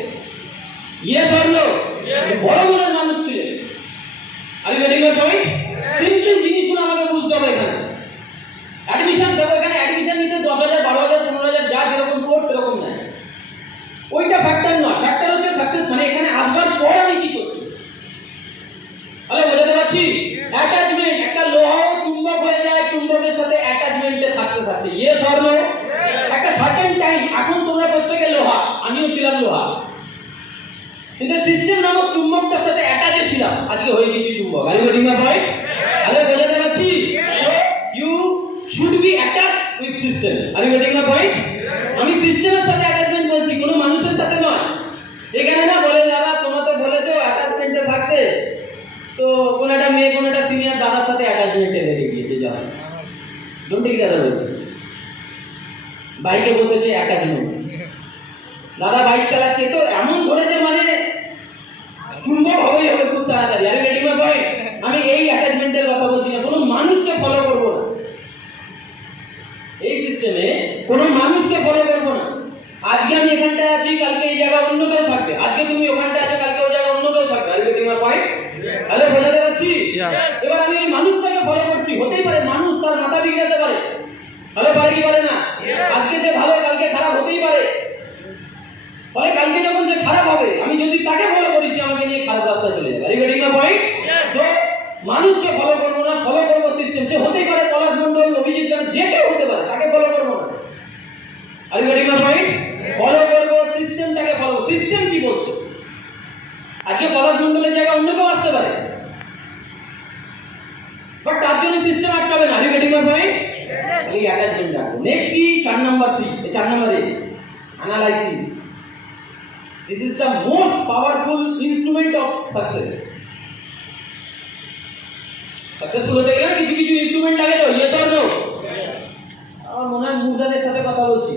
ইয়ে ধরলো, বড় মনের মানুষ ছিলেন। Are you getting my point? Simple জিনিসগুলো আমাকে বুঝতে হবে। এখানে অ্যাডমিশন দেখো, এখানে অ্যাডমিশন নিতে 10,000, 12,000, 15,000 যা যেরকম কোর্স সেরকম নাই, ওইটা ফ্যাক্টর নয়। ফ্যাক্টর হচ্ছে সাকসেস, মানে এখানে আসবার পর আমি কি করছি। হ্যালো, বোঝাতে পারছি? অ্যাটাচমেন্ট। একটা লোহাও চুম্বক হয়ে যায় চুম্বকের সাথে অ্যাটাচমেন্টে থাকতে থাকতে। ইয়ে ধরলো, একটা সার্টেন টাইম, এখন তোমরা প্রত্যেকে লোহা, আমিও ছিলাম লোহা, কিন্তু সিস্টেম নামক চুম্বকটার সাথে অ্যাটাচে ছিলাম, আজকে হয়ে গেছি চুম্বক। Are you getting my point? Hello, বোঝাতে পারছি? You should be attached with system. Are you getting my point? আমি সিস্টেমের সাথে অ্যাটাচমেন্ট বলছি, কোনো মানুষের সাথে নয়। এখানে না বলে, দাদা তোমরা তো বলেছো অ্যাটাচমেন্টে থাকতে, তো কোন একটা মেয়ে, কোন একটা সিনিয়র দাদার সাথে অ্যাটাচমেন্টে রেখে গিয়েছে, যা ডোন্ট টেক দাদা বলছে, বাইকে বসেছে অ্যাটাচমেন্ট, দাদা বাইক চালাচ্ছে, তো এমন ধরেছে মানে চুম্বক হবেই হবে খুব তাড়াতাড়ি। Are getting my point? আমি এই অ্যাটাচমেন্টের কথা বলছি না, কোনো মানুষকে ফলো করবো না। এই সিস্টেমে কোনো মানুষকে ফলো করবো না। আজকে আমি এখানটায় আছি, কালকে এই জায়গা অন্য কেউ থাকবে। আজকে তুমি ওখানটায় আছো, কালকে ওই জায়গা অন্য কেউ থাকবে। Are getting my point? Hello, বোঝাতে পারছি? এবার আমি এই মানুষটাকে ফলো করছি, হতেই পারে মানুষ তার মাথা বিগড়াতে পারে। হ্যালো, পারে কি পারে না? আজকে সে ভালো, কালকে খারাপ হতেই পারে। ফলে কালকে যখন সে খারাপ হবে, আমি যদি তাকে ফলো করি, সে আমাকে নিয়ে খারাপ রাস্তায় চলে যাবে। Are getting my point? তো মানুষকে ফলো করবো না, ফলো করবো সিস্টেম। সে হতেই পারে পলাশ মণ্ডল, অভিজিৎ গান, যে কেউ হতে পারে, তাকে ফলো করবো না। Are you getting my point? Follow করবো সিস্টেমটাকে, ফলো। সিস্টেম কি বলছে? আজকে পলাশ মণ্ডলের জায়গায় অন্য কেউ আসতে পারে, বাট তার জন্য সিস্টেম আটকাবে না। Are you getting my point? এই অ্যাটাচমেন্ট রাখবো। নেক্সট কি? 4 নাম্বার 3, 4 নম্বরে analysis. This is the most powerful instrument of success. Successful হতে গেলে কিছু কিছু ইনস্ট্রুমেন্ট লাগে তো, ইয়ে তো নো। আমার মনে হয় মুর্দাদের সাথে কথা বলছি,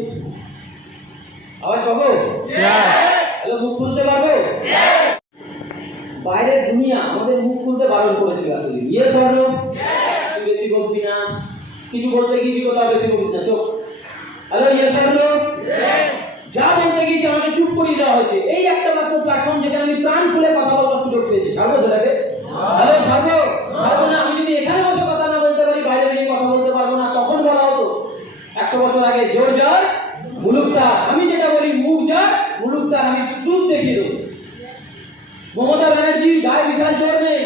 আওয়াজ পাবো? হ্যালো, মুখ খুলতে পারবো? বাইরের দুনিয়া আমাদের মুখ খুলতে বারণ করেছিল আসলে, ইয়ে তো নো। বেশি বলছি না, কিছু বলতে গিয়েছি কোথাও বেশি বলছি না, চোখ। হ্যালো, ইয়ে তো নো। যা বলতে গিয়েছি আমাকে চুপ করিয়ে দেওয়া হয়েছে। এই একটা মাত্র প্ল্যাটফর্ম যেখানে আমি প্রাণ খুলে কথা বলার সুযোগ পেয়েছি, ছাড়বো সেটাকে? হ্যালো, ছাড়বো? ছাড়বো না। আমি যদি এখানে বসে কথা না বলতে পারি, বাইরে বেরিয়ে কথা বলতে পারবো না। তখন বলা হতো 100 বছর আগে, জোর যার মুলুকতার। আমি যেটা বলি, মুখ যার মুলুকতার, আমি প্রুফ দেখিয়ে দেবো। মমতা ব্যানার্জির গায়ে বিশাল জোর নেই,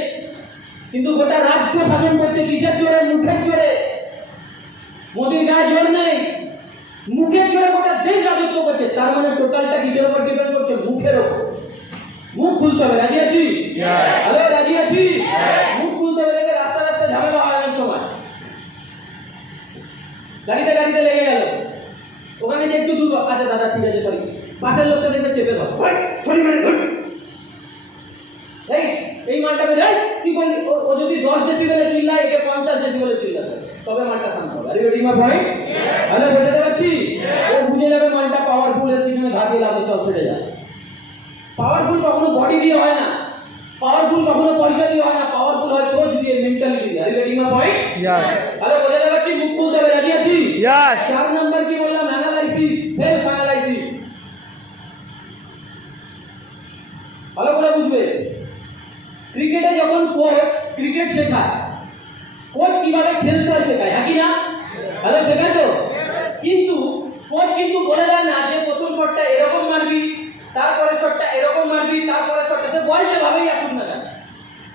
কিন্তু গোটা রাজ্য শাসন করছে কিসের জোরে? মুখের জোরে। মোদির গায়ে জোর নেই, মুখের জোরে গোটা দেশ রাজত্ব করছে। তার মানে টোটালটা কিসের উপর ডিপেন্ড করছে? মুখের উপর। মুখ খুলতে হবে। রাজি আছি? হ্যালো, রাজি আছি? মুখ খুলতে হবে। দেখে রাস্তা রাস্তা ঝামেলা হয় অনেক সময়, গাড়িতে গাড়িতে লেগে গেল, ওখানে যে একটু দূর, আচ্ছা দাদা ঠিক আছে, সরি, পাশের লোকটা দেখবে চেপে ধর, সরি মানে এই মালটা বেজে কি বললি? ও যদি 10 ডেসিবেলে চিল্লায়, একে 50 ডেসিবেলে চিল্লাতে, তবে মালটা শান্ত হবে। Are you getting my point? Hello, বুঝতে পারছি? ও বুঝে যাবে মালটা পাওয়ারফুল, এর পিছনে ধাকে লাভ, চল ছেড়ে যায়। পাওয়ারফুল কখনো বডি দিয়ে হয় না, পাওয়ারফুল কখনো পয়সা দিয়ে হয় না, পাওয়ারফুল হয় সোচ দিয়ে, মেন্টালিটি দিয়ে। Are you getting my point? Yes. Hello, বুঝতে পারছি? মুখ খুলতে হবে। রাজি আছি? ইয়েস। 4 নাম্বার কি বললাম? Analysis, self analysis. ভালো করে বুঝবে। ক্রিকেটে যখন কোচ ক্রিকেট শেখায়, কোচ কিভাবে খেলতে হয় শেখায়, হ্যাঁ কি না? হ্যালো, শেখায় তো? কিন্তু কোচ কিন্তু বলে দেয় না যে প্রথম শটটা এরকম মারবি, তারপরে শটটা এরকম মারবি, তারপরে শটটা, সে বল যেভাবেই আসুক না কেন,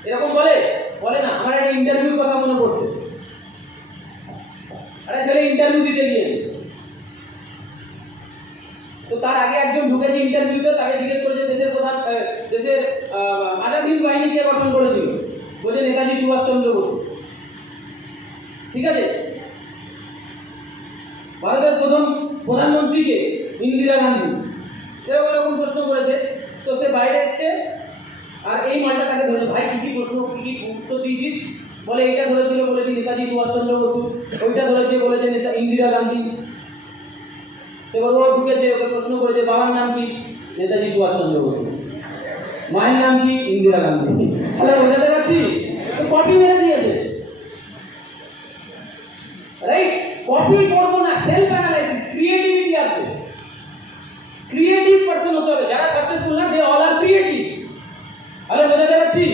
এরকম বলে? বলে না। আমার একটা ইন্টারভিউর কথা মনে পড়ছে। আরে ছেলে ইন্টারভিউ দিতে গিয়েছে, তো তার আগে একজন ঢুকেছে ইন্টারভিউতে, তাকে জিজ্ঞেস করেছে দেশের প্রধান, দেশের আজাদ হিন্দ বাহিনী কে গঠন করেছিল? বলছে নেতাজি সুভাষচন্দ্র বসু। ঠিক আছে। ভারতের প্রথম প্রধানমন্ত্রীকে? ইন্দিরা গান্ধী। এরকম প্রশ্ন করেছে। তো সে বাইরে এসছে, আর এই মালটা তাকে ধরেছে, ভাই কি কি প্রশ্ন, কি কি উত্তর দিয়েছিস? বলে এইটা ধরেছিল, বলেছি নেতাজি সুভাষচন্দ্র বসু। ওইটা ধরেছে, বলেছে নেতা ইন্দিরা গান্ধী। এবার ও ঢুকেছে, ওকে প্রশ্ন করেছে বাবার নাম কি? নেতাজি সুভাষচন্দ্র বসু। মায়ের নাম কি? ইন্দিরা গান্ধী। তাহলে বোঝাতে পারছি? তো কপি মেরে দিয়েছে, রাইট? কপি করবো না, সেলফ অ্যানালাইসিস, ক্রিয়েটিভিটি আসবে। ক্রিয়েটিভ পারসন হতে হবে। যারা সাকসেসফুল না, they all are creative. Hello, বোঝাতে পারছি?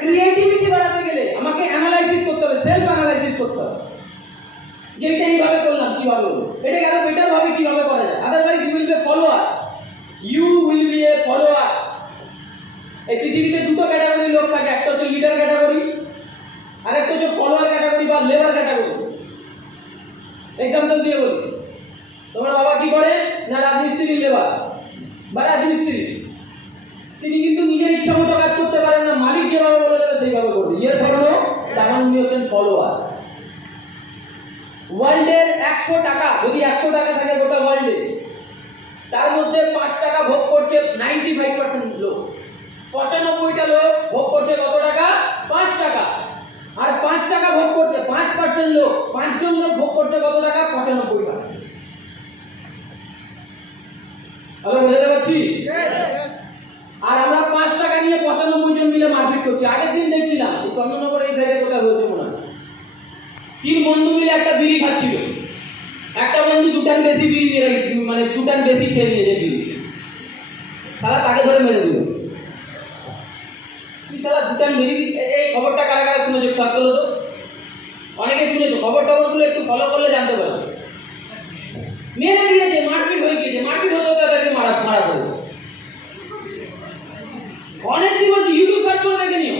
ক্রিয়েটিভিটি বাড়াতে গেলে আমাকে অ্যানালাইসিস করতে হবে, সেলফ অ্যানালাইসিস করতে হবে। যেটা এইভাবে করলাম, কিভাবে হলো, এটাকে আরো বেটার ভাবে কিভাবে করা যায়। Otherwise you will be follower, you will be a follower. এই পৃথিবীতে দুটো ক্যাটাগরি লোক থাকে, একটা হচ্ছে লিডার ক্যাটাগরি, আর একটা হচ্ছে ফলোয়ার ক্যাটাগরি বা লেবার ক্যাটাগরি। এক্সাম্পল দিয়ে বলি, তোমার বাবা কি করে না? রাজমিস্ত্রি, লেবার বা রাজমিস্ত্রি। তিনি কিন্তু নিজের ইচ্ছা মতো কাজ করতে পারেন না, মালিক যেভাবে বলে দেবে সেইভাবে করবে। ইয়ে ধরো, তার উনি হচ্ছেন ফলোয়ার। ওয়ার্ল্ডের 100 টাকা, যদি 100 টাকা থাকে গোটা ওয়ার্ল্ডে, তার মধ্যে 5 টাকা ভোগ করছে 95% লোক। 95টা লোক ভোগ করছে কত টাকা? 5 টাকা। আর 5 টাকা ভোগ করছে 5% লোক, 5 জন লোক ভোগ করছে কত টাকা? 95 টাকা। হ্যালো, বুঝতে পারছি? আর আমরা 5 টাকা নিয়ে 95 জন মিলে মারপিট করছি। আগের দিন দেখছিলাম চন্দননগর এই সাইডে কোথায় হয়েছে মনে হয়, 3 বন্ধু মিলে একটা বিড়ি খাচ্ছিল। একটা বন্ধু 2 টান বেশি বিড়ি নিয়ে, মানে 2 টান বেশি খেয়ে নিয়েছে বিড়ি, তারা তাকে ধরে মেরে দিল। তারা 2 টান বেশি। এই খবরটা কারা কারা শুনেছো? একটু হাত তোলো তো। অনেকে শুনেছো, খবর টবরগুলো একটু ফলো করলে জানতে পারবে। মেরে দিয়েছে, মারপিট হয়ে গিয়েছে, মারপিট হতে হতে তাদেরকে মারা পড়ে। অনেক কি বলছি, ইউটিউব সার্চ করে দেখে নিও,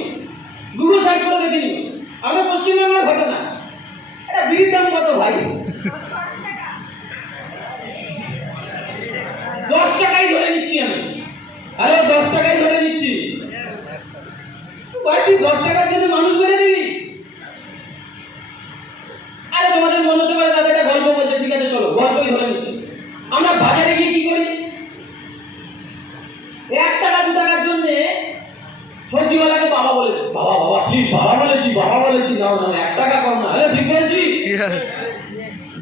গুগল সার্চ করে দেখে নিও। তোমাদের মনে হতে পারে দাদা এটা গল্প বলছে, ঠিক আছে চলো গল্পই ধরে নিচ্ছি। আমরা বাজারে গিয়ে কি করি? 1 টাকা 2 টাকার জন্য সবজিওয়ালাকে বাবা বলে, বাবা বাবা প্লিজ বাবা বলেছি নাও নাও 1 টাকা কম না, হ্যালো ঠিক বলেছি?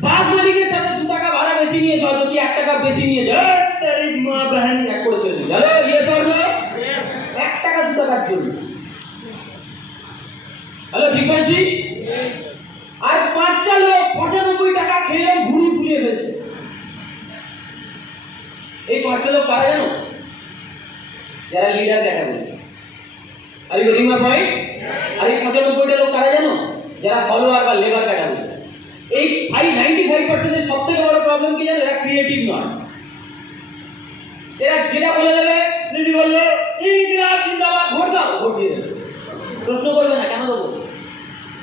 বাস মালিকের সাথে 2 টাকা ভাড়া বেশি নিয়ে চল, যদি 1 টাকা বেশি নিয়ে যায় তেরি মা বহন এক করে চলে হ্যালো ইয়ে করলো 1 টাকা 2 টাকার জন্য, হ্যালো ঠিক বলছি? আর 5টা লোক 95 টাকা খেয়ে ভুড়ি ফুলিয়ে ফেলছে। এই 5টা লোক কারা জানো? যারা leader category. Are you getting my point? আর এই 95টা লোক কারা জানো? যারা ফলোয়ার বা লেবার ক্যাটাগরি। এই 95% এর সবথেকে বড় প্রবলেম কি জানো? এরা ক্রিয়েটিভ নয়। এরা যেটা বলে দেবে, দিদি বললো ইনকিলাব জিন্দাবাদ, ভোট দাও, ভোট দিয়ে দেবে। প্রশ্ন করবে না কেন দেবো,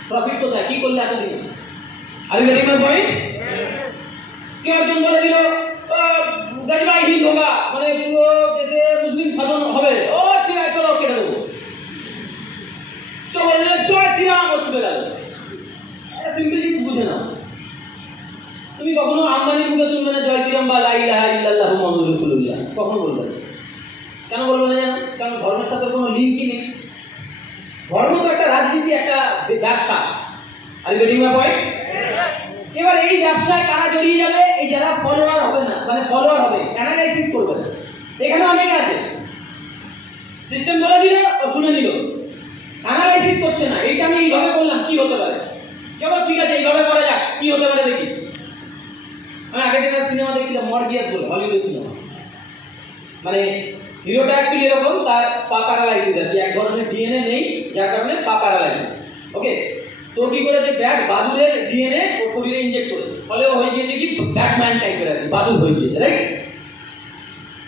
প্রফিট কোথায়, কি করলে এতদিন। Are you getting my point? কেউ একজন বলে দিল গজবা হিন্দ হোগা, মানে পুরো দেশে মুসলিম শাসন হবে, ও ঠিক আছে চলো কেটে দেবো। তো বললে জয় শ্রীরাম, ও ছুটে গেল। সিম্পলি বুঝে নাও। তুমি কখনো আম্বানির মুখে শুনবে না জয় শ্রীরাম বা লা ইলাহা ইল্লাল্লাহু মুহাম্মাদুর রাসূলুল্লাহ, কখনো বলবে না। কেন বলবে না জানো? কারণ ধর্মের সাথে কোনো লিঙ্কই নেই। ধর্ম তো একটা রাজনীতি, একটা ব্যবসা। Are you getting my point? এবার এই ব্যবসায় কারা জড়িয়ে যাবে? এই যারা ফলোয়ার হবে না, মানে ফলোয়ার হবে, অ্যানালাইসিস করবে না। এখানে অনেকে আছে, সিস্টেম বলে দিল ও শুনে নিল, অ্যানালাইসিস করছে না। এইটা আমি এইভাবে বললাম, কি হতে পারে, চলো ঠিক আছে এইভাবে করা যাক, কি হতে পারে দেখি। আমি আগে থেকে সিনেমা দেখছিলাম, মরগিয়াস বলে, হলিউড সিনেমা। মানে হিরোটা অ্যাকচুয়ালি এরকম, তার পা প্যারালাইসিস আছে, এক ধরনের ডিএনএ নেই যার কারণে পা প্যারালাইসিস। ওকে, তো কি করেছে, ব্যাট বাদুড়ের ডিএনএ ও শরীরে ইনজেক্ট করে, ফলে ও হয়ে গিয়েছে কি ব্যাটম্যান টাইপের আর কি, বাদুড় হয়ে গিয়েছে, রাইট?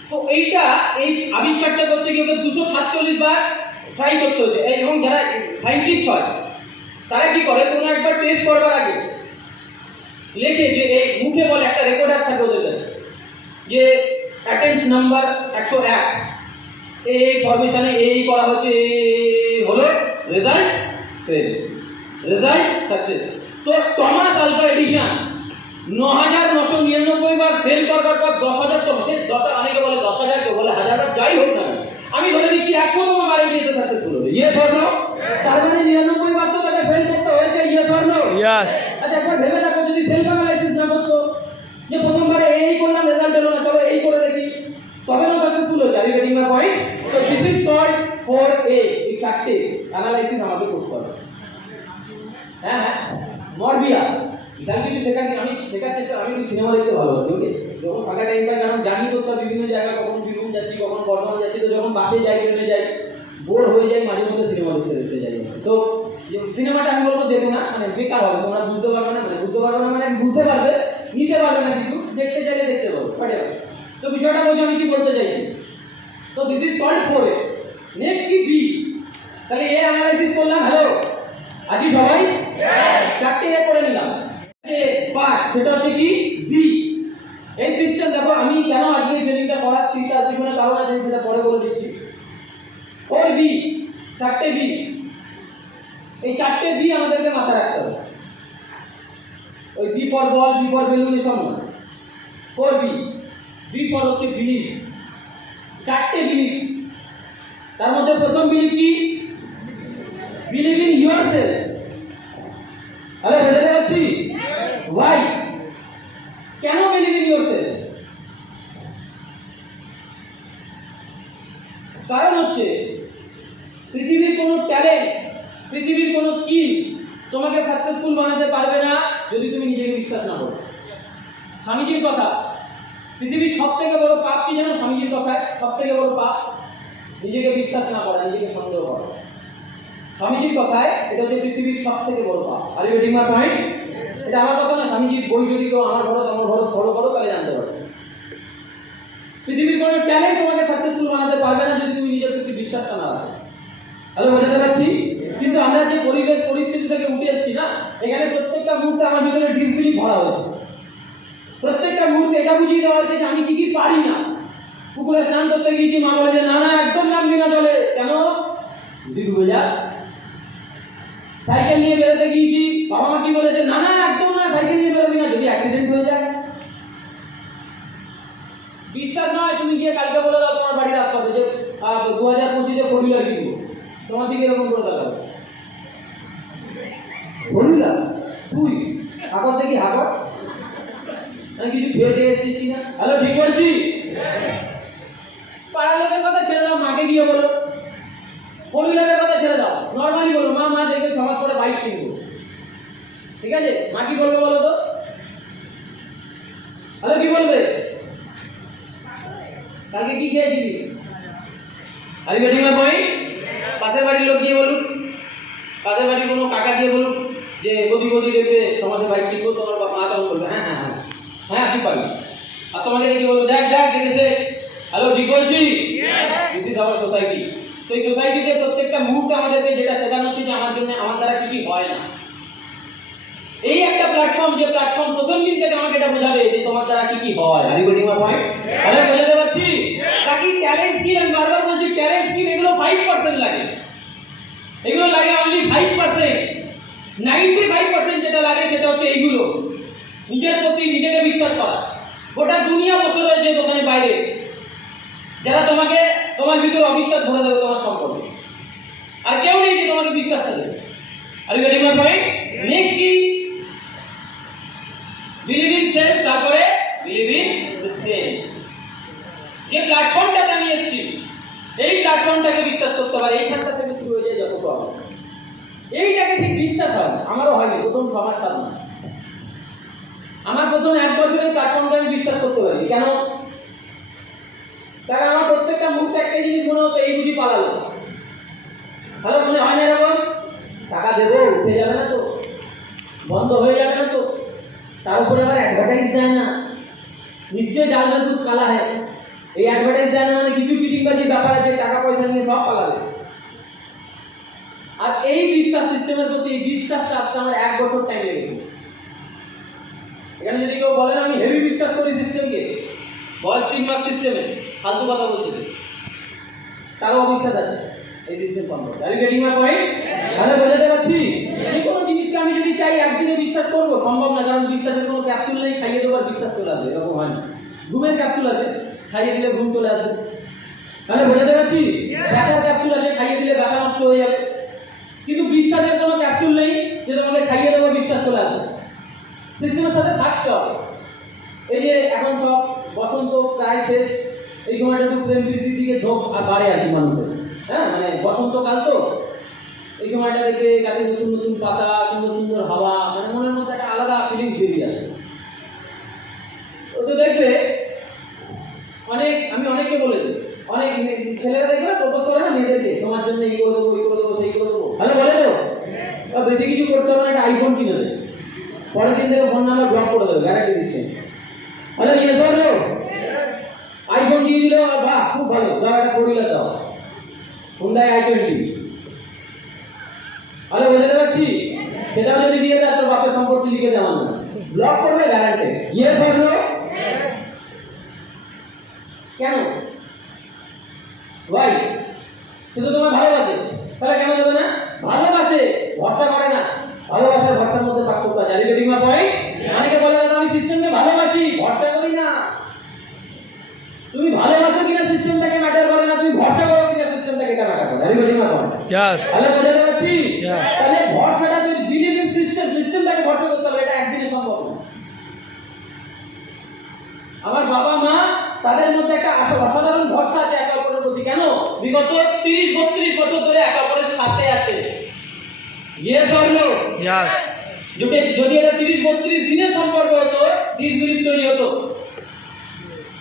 তো এইটা এই আবিষ্কারটা করতে গিয়ে ওকে 247 বার ট্রাই করতে হচ্ছে। এবং যারা সায়েন্টিস্ট হয় তারা কি করে, কোনো একবার টেস্ট করবার আগে লেখে যে এই মুখে বলে, একটা রেকর্ডার থাকে ওদের কাছে, যে অ্যাটেম্প নাম্বার 101, এই ফরমেশনে এই করা হচ্ছে, হলো রেজাল্ট ফেল, রেজাল্ট সাকসেস। তো টমাস আলভা এডিসন 9999 বার ফেল করবার পর 10,000তম, সে 10, অনেকে বলে 10,000, কেউ বলে 1000 বার, যাই হোক না, আমি ধরে নিচ্ছি 100তম বারে গিয়ে সাকসেসফুল হবে। ইয়ে ধর্ম, তার মানে 99 বার তো তাকে ফেল করতে হয়েছে। ইয়ে ধর্ম, ইয়েস। আচ্ছা একবার ভেবে দেখো, যদি সেলফ অ্যানালাইসিস না করতো, যে প্রথমবারে এই করলাম রেজাল্ট এলো না, চলো এই করে দেখি, তবে না সাকসেসফুল হচ্ছে। Are you getting my point? তো দিস ইজ কল্ড 4A। এই 4টে অ্যানালাইসিস আমাকে করতে হবে। হ্যাঁ হ্যাঁ, মরবিয়াস বিশাল কিছু শেখার, আমি শেখার চেষ্টা, আমি সিনেমা দেখতে ভালোবাসি। ওকে, যখন ফাঁকা টাইম পাই, কারণ জার্নি করতে হয় বিভিন্ন জায়গায়, কখন বীরভূম যাচ্ছি, কখন বর্ধমান যাচ্ছি, তো যখন বাসে যাই, ট্রেনে যাই, বোর হয়ে যাই, মাঝে মধ্যে সিনেমা দেখতে যাই। তো সিনেমাটা আমি বলবো দেখো না, মানে বেকার হবে, তোমরা বুঝতে পারবে না, মানে বুঝতে পারবে না, মানে বুঝতে পারবে, নিতে পারবে না কিছু, দেখতে চাইলে দেখতে পারো, বাট তো বিষয়টা বলছি আমি কি বলতে চাইছি। তো this is called 4A। Next কি বি। তাহলে এ অ্যানালাইসিস করলাম, হ্যালো আছি সবাই? 4টে এ করে নিলাম। পার্ট সেটা হচ্ছে কি বি। এই সিস্টেম দেখো, আমি কেন আজকে এই ট্রেনিংটা করাচ্ছি তার পিছনে কারণ আছে, সেটা পরে বলে দিচ্ছি। 4B, 4টে B. এই 4টে বি আমাদেরকে মাথায় রাখতে হবে। ওই B for ball, B for balloon এসব না। 4B, বি ফর হচ্ছে বিলিভ। 4টে বিলিভ। তার মধ্যে প্রথম বিলিভ কি? Believe in yourself. আরে বুঝতে পারছি? Why? কেন বিলিভ ইন ইয়োরসেলফ? কারণ হচ্ছে পৃথিবীর কোনো ট্যালেন্ট, পৃথিবীর কোনো স্কিল তোমাকে সাকসেসফুল বানাতে পারবে না যদি তুমি নিজেকে বিশ্বাস না করো। স্বামীজির কথা, পৃথিবীর সবথেকে বড় পাপ কি জানো? স্বামীজির কথায় সবথেকে বড় পাপ নিজেকে বিশ্বাস না করা, নিজেকে সন্দেহ করা। স্বামীজির কথায় এটা হচ্ছে পৃথিবীর সবথেকে বড় পাপ। Are you getting my point? এটা আমার কথা না, স্বামীজির বই যদি কেউ আমার ভরত ফলো করো তাহলে জানতে পারবে। পৃথিবীর কোনো ট্যালেন্ট তোমাকে সাকসেসফুল বানাতে পারবে না যদি তুমি নিজের প্রতি বিশ্বাসটা না রাখো। হ্যালো, বোঝাতে পারছি? কিন্তু আমরা যে পরিবেশ পরিস্থিতি থেকে উঠে এসেছি না, এখানে প্রত্যেকটা মুহূর্তে আমার ভিতরে ডিসবিলিভ ভরা হয়েছে। প্রত্যেকটা মুহূর্তে এটা বুঝিয়ে দেওয়া হয়েছে যে আমি কি কি পারি না। পুকুরে স্নান করতে গিয়েছি, মা বলে যে না না একদম নামবি না জলে, কেন? যদি ডুবে যা। সাইকেল নিয়ে বেরোতে গিয়েছি, বাবা মা কি বলেছে, না না একদম না, গিয়ে কালকে বলে দাও তোমার বাড়ির আশপাশে যে 2025-এ ফোর হুইলার কিনবো, তোমার দিকে এরকম করে দেখাবো। ফোর হুইলার তুই হাকর দেখি হাকর, আমি কিছু খেয়ে এসেছিস কিনা? হ্যালো, ঠিক বলছি? পাড়ার লোকের কথা ছেড়ে দাও, মাকে গিয়ে বলো। ফোর হুইলারের কথা ছেড়ে দাও, নর্মালি বলো মা দেখবে 6 মাস পরে বাইক কিনবো, ঠিক আছে? মা কি বলবে বলো তো? হ্যালো, কি বলবে? কালকে কি খেয়েছিলি? আরে গেটিং মাই পয়েন্ট। পাশের বাড়ির লোক গিয়ে বলুক, পাশের বাড়ির কোনো কাকা গিয়ে বলুক যে বদি দেখবে সমাজে বাইক কিনবো, তোমার মা তখন বলবে হ্যাঁ হ্যাঁ হ্যাঁ হ্যাঁ তুই পারবি। আর তোমাকে দেখে বলবো দেখ দেখেছে। হ্যালো, ঠিক বলছি? This is our society. সেই সোসাইটিতে প্রত্যেকটা মুহূর্তে আমাদেরকে যেটা শেখানো হচ্ছে যে আমার জন্য আমার দ্বারা কি হয় না। এই একটা প্ল্যাটফর্ম, যে প্ল্যাটফর্ম প্রথম দিন থেকে আমাকে এটা বোঝাবে যে তোমার দ্বারা কি হয়। Are you getting my point? তাহলে বোঝাতে পারছি? বাকি ট্যালেন্ট স্কিল, আমি বারবার বলছি ট্যালেন্ট স্কিল এগুলো 5% লাগে, এগুলো লাগে অনলি 5%। 95% যেটা লাগে সেটা হচ্ছে এইগুলো, নিজের প্রতি নিজেকে বিশ্বাস করা। গোটা দুনিয়া বসে রয়েছে দোকানে বাইরে, যারা তোমাকে তোমার ভিতরে অবিশ্বাস ভরে দেবে তোমার সম্পর্কে, আর কেউ নেই যে তোমাকে বিশ্বাস দেবে। Are you getting my point? Next কি? বিলিভ ইন সেলফ, তারপরে বিলিভ ইন সিস্টেম। যে প্ল্যাটফর্মটাতে আমি এসেছি, এই প্ল্যাটফর্মটাকে বিশ্বাস করতে পারে, এইখানটা থেকে শুরু হয়ে যায় যত প্রবলেম। এইটাকে ঠিক বিশ্বাস হয়, আমারও হয়নি প্রথম 6 মাস 7 মাস। আমার প্রথম 1 বছরের প্ল্যাটফর্মটা আমি বিশ্বাস করতে পারি। কেন? কারণ আমার প্রত্যেকটা মুহূর্তে একটা জিনিস মনে হতো, এই বুঝি পালালো। ভালো মনে হয় না এরকম? টাকা দেবো, উঠে যাবে না তো, বন্ধ হয়ে যাবে না তো, তার উপরে আবার অ্যাডভার্টাইজ দেয় না, নিশ্চয়ই ডাল মে কুছ কালা है। এই অ্যাডভার্টাইজ দেয় না মানে কিছু চিটিংবাজির ব্যাপার আছে, টাকা পয়সা নিয়ে সব পালাবে। আর এই বিশ্বাস সিস্টেমের প্রতি, এই বিশ্বাসটা আসতে আমার 1 বছর টাইম লেগেছে। এখানে যদি কেউ বলেন আমি হেভি বিশ্বাস করি সিস্টেমকে, বয়স 3 মাস সিস্টেমে, ফালতু কথা বলতেছে, তারও অবিশ্বাস আছে এই সিস্টেম সম্পর্কে। Are getting my point? তাহলে বোঝাতে পারছি? যে কোনো জিনিসকে আমি যদি চাই একদিনে বিশ্বাস করব, সম্ভব না, কারণ বিশ্বাসের কোনো ক্যাপসুল নেই, খাইয়ে দেবো আর বিশ্বাস চলে আসবে, এরকম হয় না। ঘুমের ক্যাপসুল আছে, খাইয়ে দিলে ঘুম চলে আসবে। তাহলে বোঝাতে পারছি? ব্যথার ক্যাপসুল আছে, খাইয়ে দিলে ব্যথা নষ্ট হয়ে যাবে। কিন্তু বিশ্বাসের কোনো ক্যাপসুল নেই যে তোমাকে খাইয়ে দেবো বিশ্বাস চলে আসবে। সিস্টেমের সাথে থাকতে হবে। এই যে এখন সব বসন্ত প্রায় শেষ, এই সময়টা একটু প্রেম প্রীতির দিকে ঝোঁক আর বাড়ে আর কি মানুষের। হ্যাঁ, মানে বসন্তকাল তো, এই সময়টা দেখে গাছে নতুন নতুন পাতা, সুন্দর সুন্দর হাওয়া, মানে মনের মধ্যে একটা আলাদা ফিলিংস বেরিয়ে আসে। ও তো দেখবে আমি অনেককে বলেছি, অনেক ছেলেরা দেখবে প্রপোজ করে না মেয়েদেরকে, তোমার জন্য এই করে দেবো, এই করে দেবো, সেই করে দেবো, ভালো বলে তো বেশি কিছু করতে হবে না, একটা আইফোন কিনে দেবে, পরের দিন থেকে ফোন নাম্বার ব্লক করে দেবে, গ্যারান্টি দিচ্ছে। হ্যালো, ইয়ে ধরো আইফোন দিয়ে দিল, বাহ খুব ভালো, দাও একটা করিলে দাও, হুন্ডাই i20। হ্যালো, বোঝাতে পারছি? সেটাও যদি দিয়ে দেয় তোর বাপের সম্পত্তি লিখে দেওয়া না, ব্লক করবে গ্যারান্টি। ইয়ে ধরো কেন ভাই? শুধু তোমার ভালোবাসে, তাহলে কেন দেবে না? ভালোবাসে, ভরসা করে না। ভালোবাসার ভরসার মধ্যে পার্থক্য আছে। Are getting my point? অনেকে বলে দাদা আমি সিস্টেমকে ভালোবাসি, ভরসা করি না। তুমি ভালোবাসো কিনা সিস্টেমটাকে ম্যাটার করে না, তুমি ভরসা করো কিনা সিস্টেমটাকে এটা ম্যাটার করে। Are getting my point? Yes. তাহলে বোঝাতে পারছি? Yes. তাহলে ভরসাটা তুমি বিলিভ ইন সিস্টেম, সিস্টেমটাকে ভরসা করতে হবে, এটা একদিনে সম্ভব না। আমার বাবা মা, তাদের মধ্যে একটা অসাধারণ ভরসা আছে একে অপরের প্রতি। কেন? বিগত 30-32 বছর ধরে একে অপরের সাথে আছে। ইয়ে ধরলো Yes. যদি এটা 30-32 দিনের সম্পর্ক হতো, ডিসবিলিভ তৈরি হতো।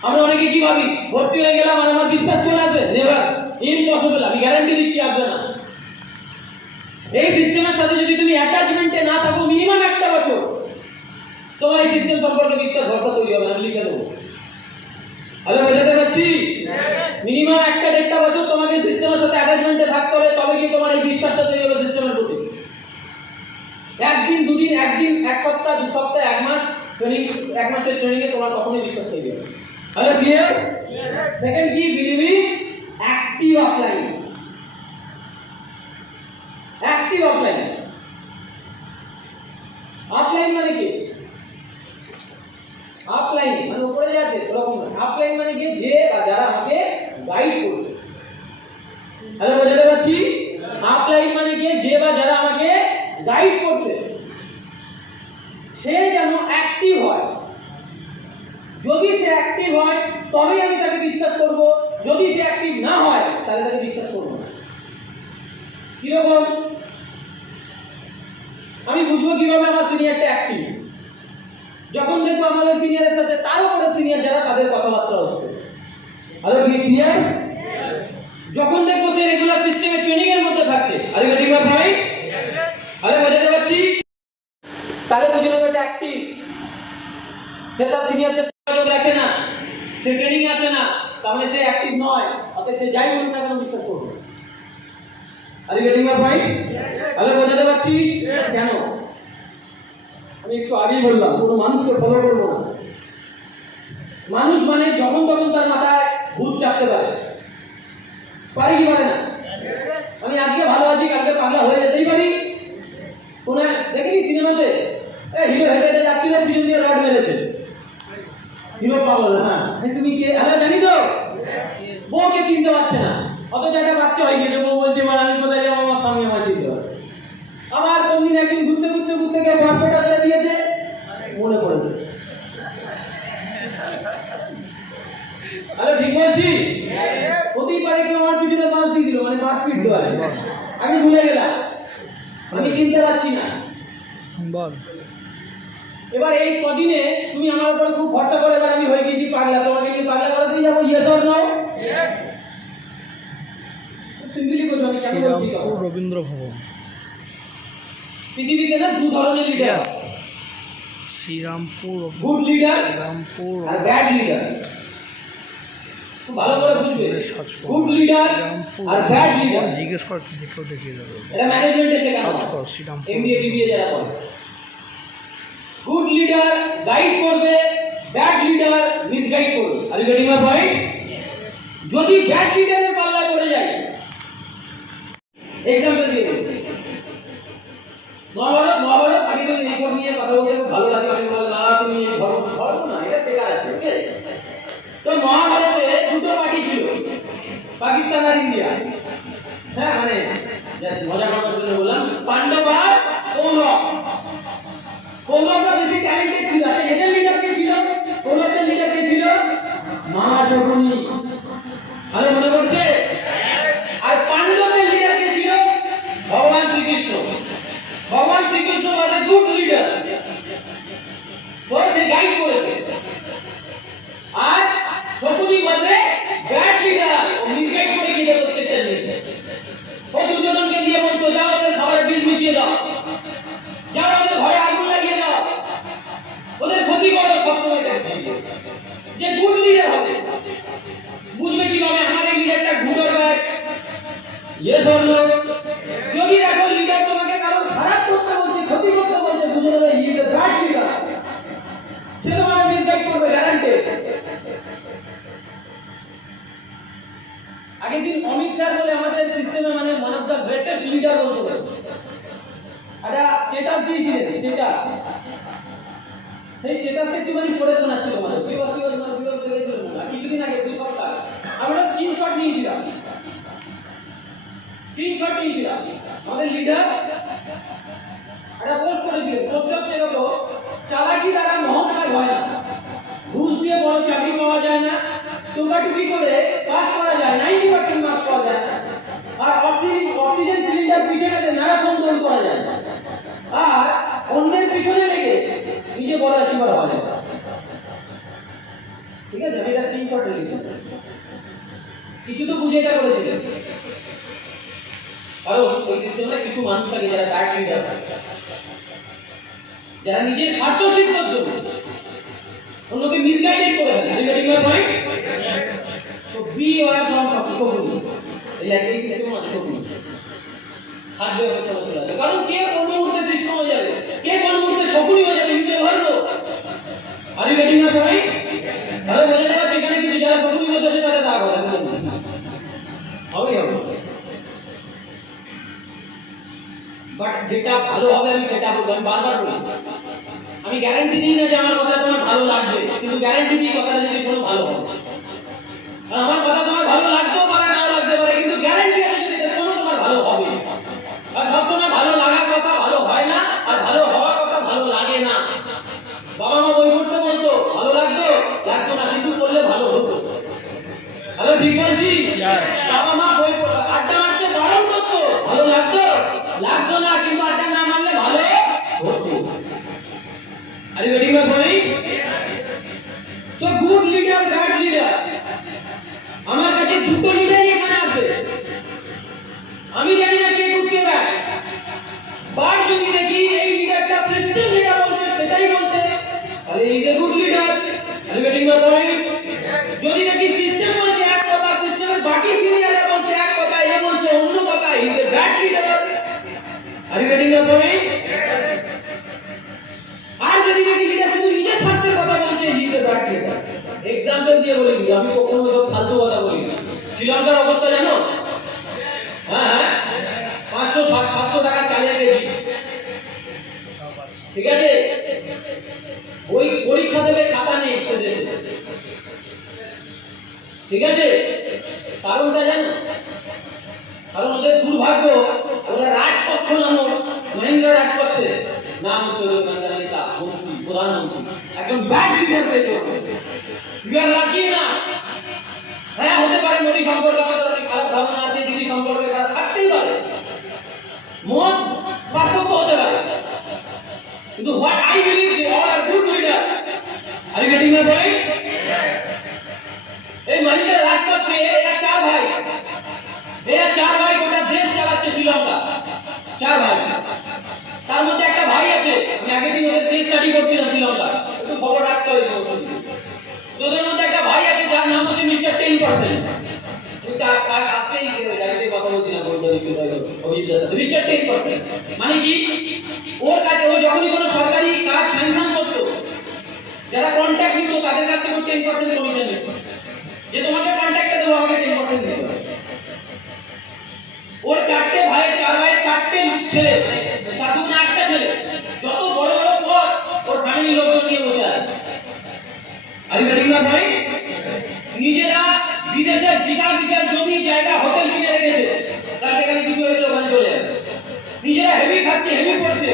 আমরা অনেকে কি ভাবি, ভর্তি হয়ে গেলাম আর আমার বিশ্বাস চলে আসবে, নেভার, ইম্পসিবল, আমি গ্যারান্টি দিচ্ছি আসবে না। এই সিস্টেমের সাথে যদি তুমি অ্যাটাচমেন্টে না থাকো মিনিমাম 1 বছর, তোমার এই সিস্টেম সম্পর্কে বিশ্বাস ভরসা তৈরি হবে, আমি লিখে দেবো। আরে বোঝাতে পারছি? মিনিমাম 1-1.5 বছর তোমাকে সিস্টেমের সাথে অ্যাটাচমেন্টে থাকতে হবে, তবে কি তোমার এই বিশ্বাসটা তৈরি হবে সিস্টেমের প্রতি। 1 দিন 2 দিন, 1 দিন 1 সপ্তাহ 2 সপ্তাহ 1 মাস ট্রেনিং, 1 মাসের ট্রেনিং এ তোমার কখনোই বিশ্বাস তৈরি হবে। Hello, clear? সেকেন্ড কি? Believe in active offline. Active offline, offline মানে কি? আপলাইন মানে উপরে যে আছে এরকম না, আপলাইন মানে কি যে বা যারা আমাকে গাইড করছে। হ্যালো, বোঝাতে পারছি? আপলাইন মানে কি যে বা যারা আমাকে গাইড করছে, সে যেন অ্যাক্টিভ হয়। যদি সে অ্যাক্টিভ হয় তবেই আমি তাকে বিশ্বাস করব, যদি সে অ্যাক্টিভ না হয় তাহলে তাকে বিশ্বাস করব না। কিরকম আমি বুঝবো কিভাবে আমার সিনিয়রটা অ্যাক্টিভ? যখন দেখবো আমার ওই সিনিয়রের সাথে তার উপরে সিনিয়র যারা তাদের কথাবার্তা হচ্ছে। Hello, clear? যখন দেখবো সে রেগুলার সিস্টেমে ট্রেনিং এর মধ্যে থাকছে, আরে গেটিং মাই পয়েন্ট? আরে বোঝাতে পারছি? তাহলে বুঝে নেবো এটা অ্যাক্টিভ। সে তার সিনিয়রদের যোগাযোগ রাখে না, সে ট্রেনিং এ আসে না, তার মানে সে অ্যাক্টিভ নয়। অতএব সে যাই বলুক না কেন বিশ্বাস করবে। আরে গেটিং মাই পয়েন্ট? আরে বোঝাতে পারছি? কেন? আমি একটু আগেই বললাম কোনো মানুষকে ফলো করবো না। মানুষ মানে যখন তখন তার মাথায় ভূত চাপতে পারে, পারে কি পারে না? আমি আজকে ভালো আছি, কালকে পাগলা হয়ে যেতেই পারি। কোন দেখেনি সিনেমাতে হিরো হেঁটে যাচ্ছিল, পিছন দিয়ে রড মেরেছে, হিরো পাগল। হ্যাঁ, তুমি কে? হ্যালো, জানি তো। বউকে চিনতে পারছে না, অথচ একটা বাচ্চা হয়ে গেছে, বউ বলছে এবার আমি কোথায় যাবো, আমার স্বামী আমার চিনতে পারে। আবার কোনদিন একদিন ঘুরতে ঘুরতে ঘুরতে গিয়ে পাসপোর্ট আটকে দিয়েছে, মনে পড়েছে। আরে ঠিক বলছি? হতেই পারে কেউ আমার পিছনে বাস দিয়ে দিল, মানে বাস ফিট দেওয়া, আমি ভুলে গেলাম, আমি চিনতে পারছি না। এবার এই কদিনে তুমি আমার উপরে খুব ভরসা করে, এবার আমি হয়ে গেছি পাগলা, তোমাকে নিয়ে পাগলা করাতে যাবো, ইয়েস অর নো? সিম্পলি বলবো, আমি কেন বলছি? রবীন্দ্র ভবন। পৃথিবীতে না দু ধরনের leader, Shrirampur, good leader Shrirampur আর ব্যাড লিডার। খুব ভালো করে বুঝবে, গুড লিডার আর ব্যাড লিডার। জিজ্ঞেস কর, কেউ দেখিয়ে দেবে। এটা ম্যানেজমেন্টে শেখানো সার্চ হয়, কর শ্রীরামপুর এমবিএ বিবিএ যারা করে। গুড লিডার গাইড করবে, ব্যাড লিডার মিসগাইড করবে। Are you getting my point? যদি ব্যাড লিডারের পাল্লায় পড়ে যায়, এক্সাম্পল দিয়ে দেব, মহাভারত আমি তো এইসব নিয়ে কথা বলতে খুব ভালো লাগে। আমি বলে না তুমি ধর্ম না, এটা শেখার আছে, ওকে? তো মহাভারতে দুটো পার্টি ছিল, পাকিস্তান আর ইন্ডিয়া। হ্যাঁ, মানে মজা করার জন্য বললাম, পাণ্ডব আর কৌরব। কৌরবরা বেশি ট্যালেন্টেড ছিল। এদের লিডার কে ছিল? কৌরবদের লিডার কে ছিল? মা শকুনি। আরে মনে পড়ছে? আর পাণ্ডবের লিডার কে ছিল? ভগবান শ্রীকৃষ্ণ। ভগবান শ্রীকৃষ্ণ মানে গুড লিডার, সে গাইড করেছে। আর শকুনি বলে ব্যাড লিডার, ও মিসগাইড করে গিয়ে প্রত্যেকটা জিনিস। ও দুজনকে দিয়ে বলতো যাও ওদের খাবারে বিষ মিশিয়ে দাও, যাও ওদের ঘরে আগুন লাগিয়ে দাও, ওদের ক্ষতি করো সবসময়। যে গুড লিডার হবে বুঝবে কিভাবে আমার এই লিডারটা গুড আর ব্যাড? ইয়ে ধরলো, যদি দেখো লিডার তোমাকে কারো খারাপ করতে বলছে, ক্ষতি করতে বলছে, বুঝে নেবে হি ইজ ব্যাড লিডার। সে তোমাকে মিসগাইড করবে, গ্যারান্টেড। আগের দিন অমিত স্যার বলে আমাদের সিস্টেমে মানে one of the greatest leader বলতে পারে, একটা স্ট্যাটাস দিয়েছিলেন, স্ট্যাটাস। সেই স্ট্যাটাসটা একটুখানি পড়ে শোনাচ্ছিল, মানে কিছুদিন আগে 2 সপ্তাহ আমি একটা স্ক্রিনশট নিয়েছিলাম। আমাদের লিডার একটা পোস্ট করেছিলেন। পোস্ট হচ্ছে এরকম, চালাকি দ্বারা মহৎ কাজ হয় না, ঘুষ দিয়ে বড় চাকরি পাওয়া যায় না, টুকাটুকি করে পাস করা যায়, 90% মার্কস পাওয়া যায় না, আর অক্সিজেন সিলিন্ডার পিঠে পেতে ম্যারাথন দৌড় করা যায় না, আর অন্যের পিছনে লেগে নিজে বড় অ্যাচিভার হওয়া যায়। ঠিক আছে, আমি এটা স্ক্রিনশট লিখেছি। কিছু তো বুঝে এটা করেছিলেন। কারণ ওই সিস্টেমে কিছু মানুষ থাকে যারা ব্যাড লিডার, যারা নিজের স্বার্থ সিদ্ধির জন্য অন্যকে মিসগাইডেড করে ফেলে। আমি গেটিং মাই পয়েন্ট? তো বি ওরা ফ্রম শকুনি, এই সিস্টেমে মানে শকুনি থাকবে হয়ে চলে যাবে। কারণ কে কোন মুহূর্তে কৃষ্ণ হয়ে যাবে, কে কোন মুহূর্তে শকুনি হয়ে যাবে, ইউতে ভালো। আমি গেটিং মাই পয়েন্ট? তাহলে বোঝা যাবে সেখানে কিছু যারা শকুনি হয়ে যাবে তাদের রাগ হবে, হবে। বাট যেটা ভালো হবে আমি সেটা বলবো, আমি বারবার বলি। আমি গ্যারান্টি দিই না যে আমার কথা তোমার ভালো লাগবে, কিন্তু গ্যারান্টি দিয়ে কথাটা যদি শোনো ভালো হবে। আর আমার কথা তোমার ভালো লাগতেও পারে, নাও লাগতে পারে, কিন্তু গ্যারান্টি আছে যদি এটা শোনো তোমার ভালো হবে। আর সবসময় ভালো লাগার কথা ভালো হয় না, আর ভালো হওয়ার কথা ভালো লাগে না। বাবা মা বই পড়তে বলতো, ভালো লাগতো লাগতো না, কিন্তু করলে ভালো হতো। হ্যালো, ঠিক বলছি? বাবা মা বই আড্ডা মারতে বারণ করতো, ভালো লাগতো লাগতো না, কিন্তু আড্ডা না মারলে ভালো হতো। Are you getting my point? So good leader, bad leader, আমার কাছে দুটো লিডারই এখানে আছে। আমি জানি না কে গুড কে ব্যাড, বাট যদি দেখি এই লিডারটা সিস্টেম লিডার বলছে সেটাই বলছে, আরে is a good leader. Are you getting my point? যদি দেখি সিস্টেম বলছে এক কথা, সিস্টেমের বাকি সিনিয়ররা বলছে এক কথা, এ বলছে অন্য কথা, is a bad leader. Are you getting my point? আর যদি দেখি লিডার শুধু নিজের স্বার্থের কথা বলছে, is a bad leader. Example দিয়ে বলি, আমি কখনো ওই সব ফালতু কথা বলি না। শ্রীলঙ্কার অবস্থা জানো? হ্যাঁ, 500-700 টাকা চালের কেজি, ঠিক আছে? ওই পরীক্ষা দেবে, খাতা নেই সেদেশে, ঠিক আছে? কারণটা জানো? কারণ ওদের দুর্ভাগ্য, ওরা রাজপক্ষ নামক মহিন্দ্রা রাজপক্ষে নাম হচ্ছে নেতা, মন্ত্রী, প্রধানমন্ত্রী, একদম ব্যাড লিডার পেয়েছে। ইউর লাকি না। হ্যাঁ, হতে পারে মোদী সম্পর্কে আমাদের অনেক খারাপ ধারণা আছে, দিদি সম্পর্কে খারাপ থাকতেই পারে, মত পার্থক্য হতে পারে, কিন্তু what I believe they all are good leader. Are you getting my point? এই মহিন্দ্রা রাজপক্ষে এরা 4 ভাই, এরা 4 ভাই গোটা দেশ চালাচ্ছে শ্রীলঙ্কা, 4 ভাই। তার মধ্যে একটা ভাই আছে, আমি আগের দিন ওদের কেস স্টাডি করছিলাম শ্রীলঙ্কা, একটু খবর রাখতে হবে। তোদের মধ্যে একটা ভাই আছে যার নাম হচ্ছে মিস্টার 10%। আজকেই গাড়িতে কথা বলছিলাম অভিজিতের সাথে। মিস্টার 10% মানে কি? ওর কাছে ও যখনই কোনো সরকারি কাজ স্যাংশন করতো, যারা কন্ট্রাক্ট নিত তাদের কাছ থেকে 10% কমিশন নিত, যে তোমাকে কন্ট্রাক্টে দেবো আমাকে 10% দিতে হবে। ওর 4 ভাইয়ের 4টে ছেলে, 8টা ছেলে, যত বড় বড় পদ ওর ফ্যামিলি লোকজন নিয়ে বসে আছে। Are you getting my point? নিজেরা বিদেশে বিশাল বিশাল জমি জায়গা হোটেল কিনে রেখেছে, তার এখানে কিছু হয়েছে ওখানে চলে যাবে। নিজেরা হেভি খাচ্ছে, হেভি পড়ছে,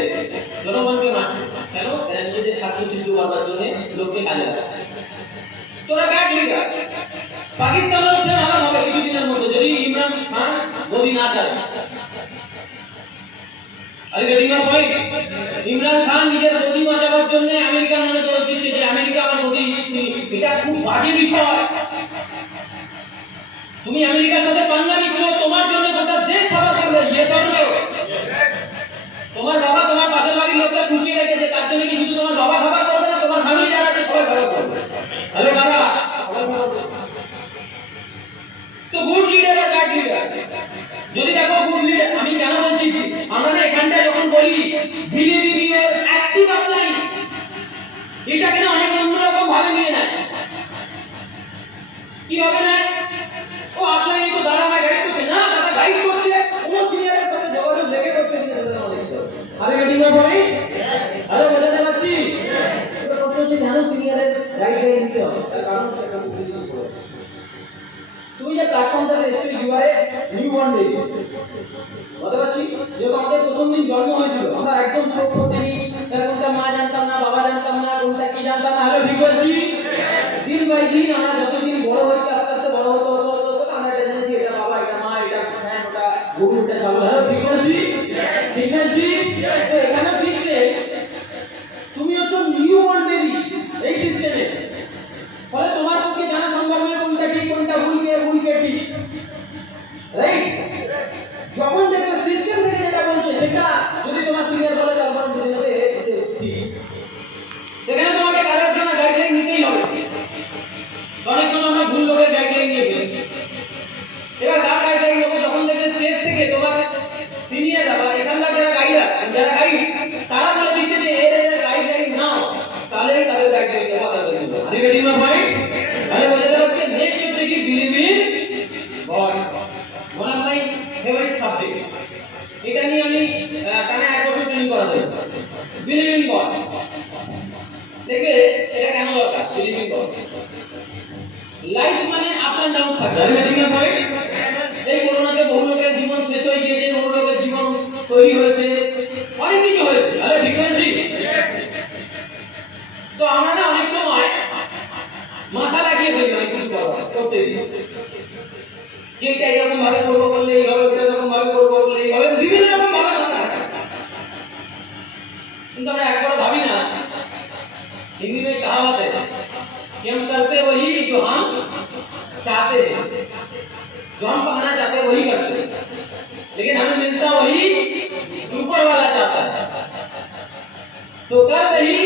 জনগণকে মারছে। কেন? নিজেদের স্বার্থ সিদ্ধ করবার জন্য লোককে কাজে লাগাচ্ছে। তোরা ব্যাড লিডার। পাকিস্তানের হচ্ছে ভালো হবে কিছুদিনের মধ্যে, যদি ইমরান খান মোদি না চায়। Are you getting my point? Imran Khan নিজের গদি বাঁচাবার জন্য আমেরিকার নামে দোষ দিচ্ছে যে আমেরিকা আমার গদি, এটা খুব বাজে বিষয়। তুমি আমেরিকার সাথে পাঙ্গা নিচ্ছ, তোমার জন্য গোটা দেশ সাফার করবে, ইয়ে করবে। তোমার বাবা তোমার পাশের বাড়ির লোককে খুঁচিয়ে রেখেছে, তার জন্য কি শুধু তোমার বাবা সাফার করবে না, তোমার ফ্যামিলি যারা আছে সবাই খারাপ করবে। হ্যালো দাদা, তো গুড লিডার আর ব্যাড লিডার? যদি দেখো গুড লিডার, আমি কেন বলছি, আমরা না এখানটায় যখন বলি believe in your active upline, এটাকে না অনেক অন্যরকম ভাবে নিয়ে নেয়। কি হবে না? ও আপলাইনে তো দাঁড়া আমায় গাইড করছে না, দাদা গাইড করছে, কোন সিনিয়রের সাথে যোগাযোগ লেগে করছে কিনা সেটা আমাদের দেখতে হবে। আরে গেটিং মাই পয়েন্ট? আরে বোঝাতে পারছি? এটা প্রশ্ন হচ্ছে কেন সিনিয়রের গাইডলাইন নিতে হবে? তার কারণ হচ্ছে একটা বুঝতে হবে। তুমি যে প্ল্যাটফর্মটাতে এসেছো, you are a new born baby, বলতে পারছি? যেহেতু আমাদের প্রথম দিন জন্ম হয়েছিল, আমরা একদম ছোট নেই, কোনটা মা জানতাম না, বাবা জানতাম না, কোনটা কি জানতাম না। হ্যালো, ঠিক বলছি? দিন বাই দিন আমরা যতদিন বড় হচ্ছে, আস্তে আস্তে বড় হতে হতে হতে হতে আমরা এটা জানছি, এটা বাবা, এটা মা, এটা ফ্যান, ওটা গরু, এটা ছাগল। হ্যালো, ঠিক বলছি? ঠিক বলছি? তো এখানে ফিক্সে তুমি হচ্ছে নিউ বর্ন বেবি এই সিস্টেমে, ফলে তোমার পক্ষে জানা সম্ভব নয় কোনটা ঠিক, কোনটা ভুল, কে ঠিক, রাইট? যখন দেখবে সিস্টেম থেকে যেটা বলছে সেটা যদি তোমার সিনিয়র বলে, তারপর বুঝে নেবে ঠিক। সেখানে তোমাকে কারোর জন্য গাইডলাইন নিতেই হবে। অনেক সময় আমরা ভুল লোকের গাইডলাইন নিয়ে ফেলি। এবার কার গাইডলাইন নেবো? যখন দেখবে স্টেজ থেকে তোমার সিনিয়ররা বা এখানকার যারা গাইড তারা বলে দিচ্ছে যে এর গাইডলাইন নাও, তাহলে তাদের গাইডলাইন নেওয়া দরকার ছিল। Are you getting my point? তাহলে বোঝাতে হচ্ছে নেক্সট হচ্ছে কি believe in God, one of my favourite subject. এটা নিয়ে আমি টানা 1 বছর ট্রেনিং করা যায়। বিলিভ ইন গড, দেখবে এটা কেন লাইফ মানে আপ এন্ড ডাউন থাকে। এই করোনাতে বহু লোকের জীবন শেষ হয়ে গিয়েছে, বহু লোকের জীবন তৈরি হয়েছে, অনেক কিছু হয়েছে। আরে ঠিক বলছি? তো আমরা না অনেক সময় মাথা লাগিয়ে ফেলি অনেক কিছু করতে দিই, যে এটা এরকম ভাবে করবো বললে এই হবে, ওটা এরকম ভাবে করবো বললে এই হবে, বিভিন্ন রকম ভাবে মাথা লাগে। কিন্তু আমরা একবার ভাবি না, हिंदी में कहावत है कि हम करते वही जो हम चाहते हैं, जो हम पाना चाहते हैं वही करते हैं, लेकिन हमें मिलता वही ऊपर वाला चाहता है। तो कर वही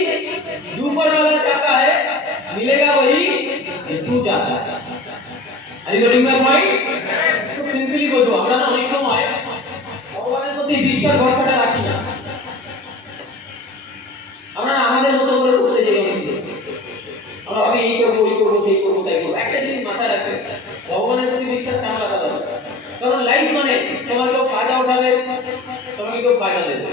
ऊपर वाला चाहता है, मिलेगा वही जो तू चाहता है। Are you getting my point? तो सिंपली बोलो, আমরা না অনেক সময় ভগবানের প্রতি বিশ্বাস ভরসাটা রাখি না। আমরা আমাদের মতো করে করতে যাই, আমরা ভাবি এই করবো, ওই করবো, সেই করবো, তাই করবো। একটা জিনিস মাথায় রাখবে, ভগবানের প্রতি বিশ্বাস কেন রাখা দরকার? কারণ লাইফ মানে তোমার কেউ ফায়দা উঠাবে, তোমাকে কেউ ফায়দা দেবে।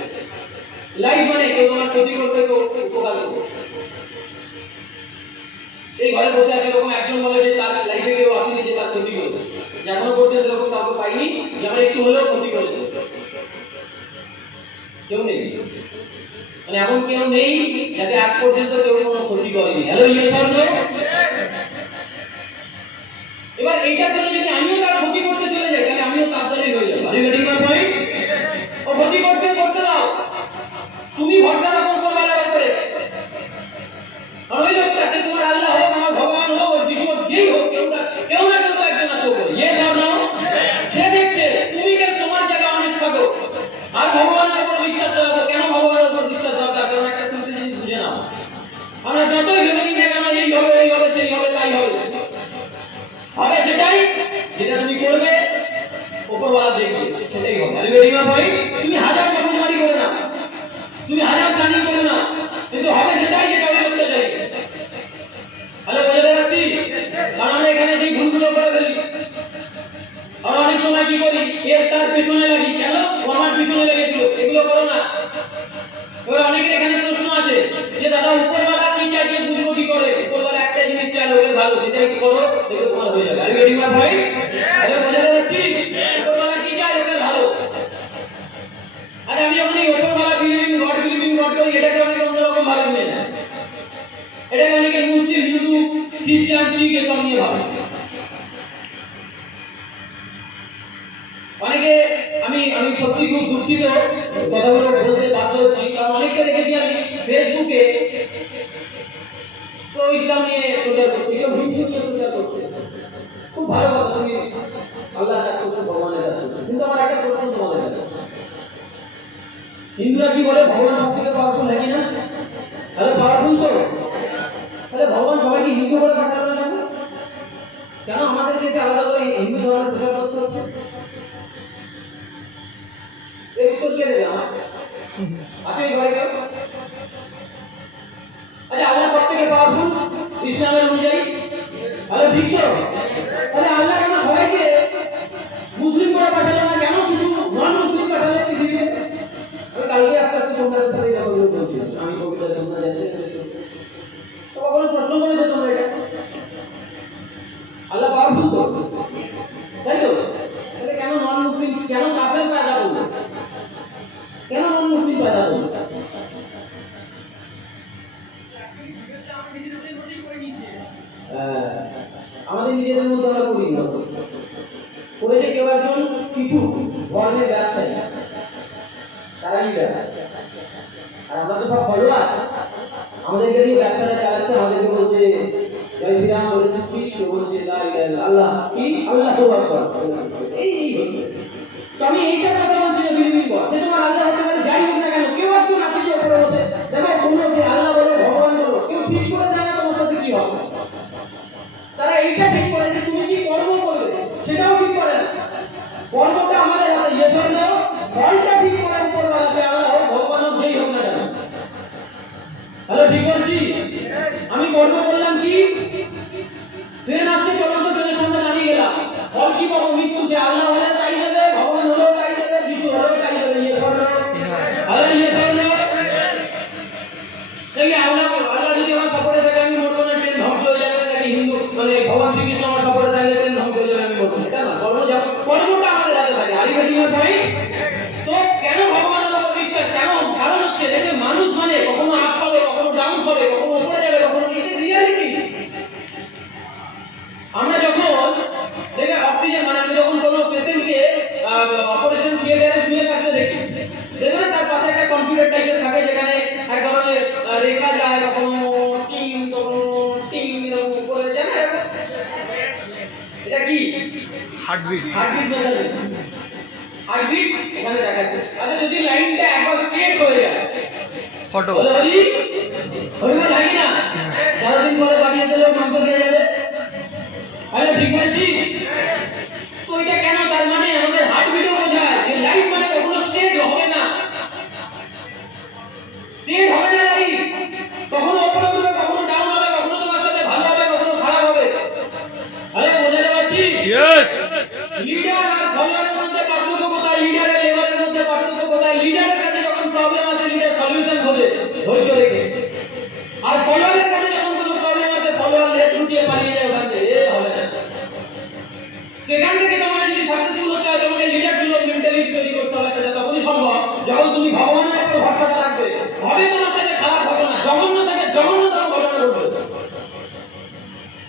লাইফ মানে কেউ তোমার ক্ষতি করবে, কেউ উপকার করবে। এই ঘরে বসে আছে এরকম একজন বলে যে তার লাইফে কেউ আসেনি যে তার ক্ষতি করবে, যে এখনো পর্যন্ত এরকম কাউকে পাইনি যে আমার একটু হলেও ক্ষতি করেছে, কেউ নেই। মানে এমন কেউ নেই যাকে আজ পর্যন্ত কেউ কোনো ক্ষতি করেনি। হ্যালো ইয়ে ধর্ম। এবার এইটার জন্য যদি আমিও তার ক্ষতি করতে চলে যাই, তাহলে আমিও তার দলেই হয়ে যাবো। ও ক্ষতি করতে দাও, তুমি ভরসা রাখো উপরওয়ালার উপরে। আর ওই লোকটা আছে, তোমার আল্লাহ হোক, আমার ভগবান হোক, ওর যিশু হোক, যেই হোক, কেউ না কেউ একজন আছে উপরে। ইয়ে ধর্ম, সে দেখছে তুমি কেন তোমার জায়গায় অনেক থাকো আর ভগবানের উপর বিশ্বাস রাখো। কেন ভগবানের উপর বিশ্বাস দরকার? কারণ একটা তুমি জিনিস বুঝে নাও, আমরা যতই ভেবে নিই না কেন এই হবে, এই হবে, সেই হবে, তাই হবে, হবে সেটাই যেটা তুমি করবে উপরওয়ালা দেখবে, সেটাই হবে। আরে বেরিমা ভাই, তুমি হাজার মগজমারি করে না, তুমি হাজার প্ল্যানিং করে না, কিন্তু হবে সেটাই যেটা আমি করতে চাই। হ্যালো, বোঝাতে পারছি? কারণ আমরা এখানে সেই ভুলগুলো করে ফেলি। আমরা অনেক সময় কি করি, এর তার পেছনে লাগি, কেন ও আমার পিছনে লেগেছিল, এগুলো করো না। এবার অনেকের এখানে প্রশ্ন আছে যে দাদা উপরওয়ালা কি চাইছে, বুঝবো কি করে? উপরওয়ালা একটা জিনিস চাই, লোকের ভালো, সেটা কি করো, দেখবে তোমার হয়ে যাবে। আরে বেরিমা ভাই, আরে বোঝাতে পারছি? উপরওয়ালা কি চাই, লোকের ভালো। আরে আমি যখন এই উপরওয়ালা বিলিভিং গড করি, এটাকে অনেকে অন্যরকম ভাবে নিয়ে নেয়। এটাকে অনেকে মুসলিম, হিন্দু, খ্রিস্টান, শিখ এসব নিয়ে ভাবে। অনেকে আমি সত্যি খুব দুঃখিত কথাগুলো বলতে বাধ্য হচ্ছি, কারণ অনেককে দেখেছি আমি ফেসবুকে তো ইসলাম নিয়ে প্রচার করছে, কেউ হিন্দু নিয়ে প্রচার করছে। খুব ভালো কথা, তুমি আল্লাহর কাজ করছো, ভগবানের কাজ করছো। কিন্তু আমার একটা প্রশ্ন তোমাদের কাছে, হিন্দুরা কি বলে ভগবান সব থেকে পাওয়ারফুল, নাকি না? তাহলে পাওয়ারফুল তো, তাহলে ভগবান সবাইকে হিন্দু করে পাঠালো না কেন? কেন আমাদের দেশে আলাদা করে হিন্দু ধর্মের প্রচার করতে হচ্ছে? এর উত্তর কে দেবে আমার? আছে এই ঘরে কেউ? আচ্ছা, আল্লাহ সব থেকে পাওয়ারফুল ইসলামের অনুযায়ী, তাহলে ঠিক তো? তাহলে আল্লাহ কেন সবাইকে মুসলিম করে পাঠালো না, কেন কিছু নন মুসলিম পাঠালো পৃথিবীতে? আমি কালকে আস্তে আস্তে সন্ধ্যার সাথে এই কথাগুলো বলছিলাম, আমি কবিতা সন্ধ্যা যাচ্ছি, তো কখনো প্রশ্ন করেছো তোমরা এটা? আল্লাহ পাওয়ারফুল তো, তাই তো? তাহলে কেন নন মুসলিম, কেন কাফের পয়দা করলো, কেন নন মুসলিম পয়দা করলো? আমাদের নিজেদের মধ্যে আমরা করি না, করেছে কেউ একজন কিছু ধর্মের ব্যবসায়ী, তারাই ব্যবসা। আর আমরা তো সব ফলোয়ার, আমাদেরকে দিয়ে ব্যবসাটা চালাচ্ছে, আমাদেরকে বলছে জয় শ্রীরাম, বলছে কেউ বলছে আল্লাহ কি আল্লাহ এই হচ্ছে। তো আমি এইটা কথা বলছি যে বিলিভিং গড, সে তোমার আল্লাহ হতে পারে, যাই হোক না কেন। কেউ একজন আছে যে উপরে বসে, দেখো কোনো সে আল্লাহ বলো, ভগবান বলো, কেউ ঠিক করে দেয় না তোমার সাথে কি হবে। তারা এইটা ঠিক করে যে তুমি কি কর্ম করবে, সেটাও ঠিক করে না। কর্মটা আমাদের হাতে, ইয়ে ধর্ম, ফলটা ঠিক করে উপরওয়ালা, সে আল্লাহ হোক, ভগবান হোক, যেই হোক না কেন। হ্যালো, ঠিক বলছি? আমি কর্ম করলাম কি, ট্রেন আসছে, চলন্ত ট্রেনের সামনে দাঁড়িয়ে গেলাম, ফল কি পাবো? মৃত্যু। সে আল্লাহ হলে তাই দেবে, ভগবান হলেও তাই দেবে, যিশু হলেও তাই দেবে। ইয়ে ধর্ম, হ্যালো ইয়ে ধর্ম। আল্লাহ যদি আমার সাপোর্টে থাকে, আমি মরবো না, ট্রেন শ্রীকৃষ্ণ আমার সপরে থাকলে ট্রেন ধ্বংস হয়ে যাবে আমি বলবো এটা না, কর্মটা আমাদের হাতে থাকে। আরি ভেটি ভাই, তো কেন ভগবানের উপর বিশ্বাস, কেন? কারণ হচ্ছে দেখবে মানুষ মানে কখনো আপ হবে, কখনো ডাউন হবে, কখনো উপরে যাবে, কখনো নিচে, রিয়ালিটি। আমরা যখন দেখে অক্সিজেন মানে আমি যখন কোনো পেশেন্টকে অপারেশন থিয়েটারে শুয়ে থাকতে দেখি, দেখবেন তার পাশে একটা কম্পিউটার টাইপের থাকে যেখানে এক ধরনের রেখা যায়, কখনো টিং কখনো টিং এরকম উপরে যায় না, এটা কি হার্টবিট। Heartbeat measurement. হার্টবিট এখানে দেখাচ্ছে। আচ্ছা যদি লাইনটা একবার স্ট্রেট হয়ে যায় ফটো। বলে হরি হরি না লাগে না, সারাদিন পরে বাড়িয়ে দিলে মাংস খেয়ে যাবে। আরে ঠিক বলছি তো, এটা কেন? তার মানে আমাদের হার্টবিটও বোঝায় যে লাইফ মানে কখনো স্ট্রেট হবে না, স্ট্রেট হবে না লাইফ, কখনো উপরে উঠবে, কখনো ডাউন হবে, কখনো তোমার সাথে ভালো হবে, কখনো খারাপ হবে। আরে বোঝাতে পারছি? ইয়েস। লিডার আর ফলোয়ারের মধ্যে পার্থক্য কোথায়? লিডার আর লেবারের মধ্যে পার্থক্য কোথায়? লিডারের কাছে যখন প্রবলেম আছে লিডার সলিউশন খোঁজে ধৈর্য রেখে, আর ফলোয়ারের কাছে যখন কোনো প্রবলেম আছে ফলোয়ার লেজ লুটিয়ে পালিয়ে যায় ওখান থেকে, হবে না। সেখান থেকে তোমাকে যদি সাকসেসফুল হতে হয় তোমাকে লিডারশিপ মেন্টালিটি তৈরি করতে হবে, সেটা তখনই সম্ভব যখন তুমি ভগবানের উপর ভরসাটা রাখবে। হবে তোমার সাথে খারাপ ঘটনা, জঘন্য থেকে জঘন্যতম ঘটনা ঘটবে,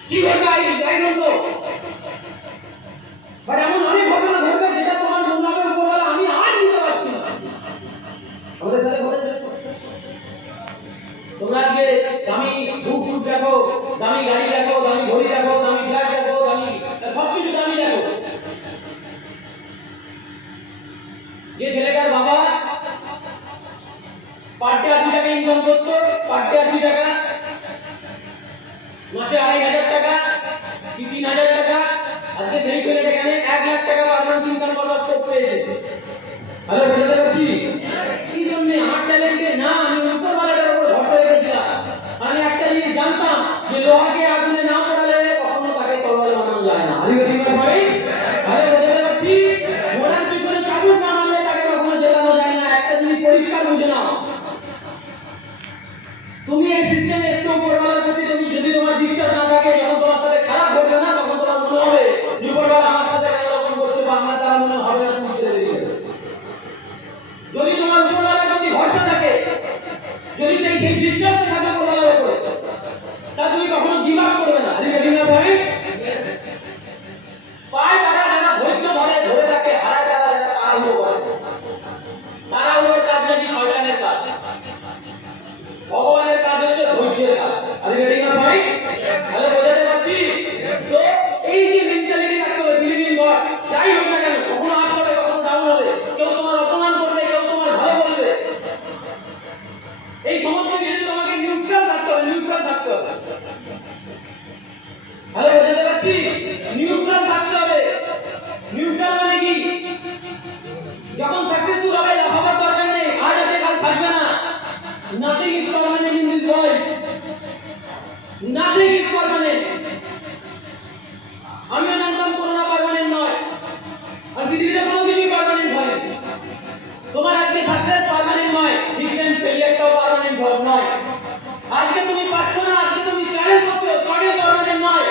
কি ঘটবে আই ডোন্ট নো, বাট এমন অনেক ঘটনা ঘটবে যেটা তোমার মনে হবে উপরওয়ালা আমি আর নিতে পারছি না। আমাদের সাথে ঘটেছে। তোমরা আজকে দামি বুক শুট দেখো, দামি গাড়ি দেখো, দামি ঘড়ি দেখো, দামি ফ্ল্যাট দেখো, দামি সবকিছু দামি দেখো। যে ছেলেটার বাবা পার ডে 80 টাকা ইনকাম করতো, পার ডে 80 টাকা, মাসে 2500 টাকা কি 3000 টাকা, আজকে সেই ছেলেটা এখানে 1 লাখ টাকা পার মান্থ ইনকাম করার স্কোপ পেয়েছে। আরে বুঝতে পারছি কি জন্য? আমার ট্যালেন্টে না, আমি উপরওয়ালার উপর ভরসা রেখেছিলাম। আমি একটা জিনিস জানতাম যে লোহাকে আগুনে না পোড়ালে কখনো তাকে তরোয়াল বানানো যায় না। আরে বুঝতে ভাই, আরে বুঝতে পারছি মোড়ার পিছনে চাবুক না মারলে তাকে কখনো জেলানো যায় না। একটা জিনিস পরিষ্কার বুঝে নাও, তুমি এই সিস্টেমে এসছো উপরওয়ালার প্রতি, তুমি যদি তোমার বিশ্বাস না থাকে, যখন তোমার সাথে খারাপ ঘটবে না তখন তোমার মনে হবে উপরওয়ালা আমার সাথে কেন এরকম করছে, বা আমরা তারা মনে হবে না তুমি ছেড়ে দিয়ে দেবে। যদি তোমার উপরওয়ালার প্রতি ভরসা থাকে, যদি সেই বিশ্বাস থাকে উপরওয়ালার উপরে, তা তুমি কখনো গিভ আপ করবে না। আরে রেডি না ভাই? পায় তারা যারা ধৈর্য ধরে ধরে থাকে, হারায় তারা যারা তাড়াহুড়ো করে। তাড়াহুড়োর কাজ নাকি শয়তানের কাজ, ভগবানের কাজ হচ্ছে ধৈর্যের কাজ। আরে রেডি না ভাই? তাহলে বোঝাতে পারছি তো, এই যে মেন্টালিটি রাখতে হবে, বিলিভ ইন গড, যাই হোক না কেন, কখনো আপ হবে, কখনো ডাউন হবে, কেউ তোমার অপমান করবে, কেউ তোমার ভালো বলবে, এই সমস্ত কিছু তোমাকে নিউট্রাল থাকতে হবে, নিউট্রাল থাকতে হবে। হ্যালো, বোঝাতে পারছি? নিউট্রাল থাকতে হবে। নিউট্রাল মানে কি? যখন সাকসেসফুল হবে লাফাবার দরকার নেই, আজ আছে কাল থাকবে না। Nothing is permanent in this world, nothing is permanent. আমিও জানতাম করোনা পার্মানেন্ট নয়, আর পৃথিবীতে কোনো কিছুই পার্মানেন্ট হয়। তোমার আজকে সাকসেস পার্মানেন্ট নয়, রিসেন্ট ফেলিয়ারটাও পার্মানেন্ট নয়। আজকে তুমি পাচ্ছ না, আজকে তুমি স্ট্রাগল করছো, স্ট্রাগল পার্মানেন্ট নয়।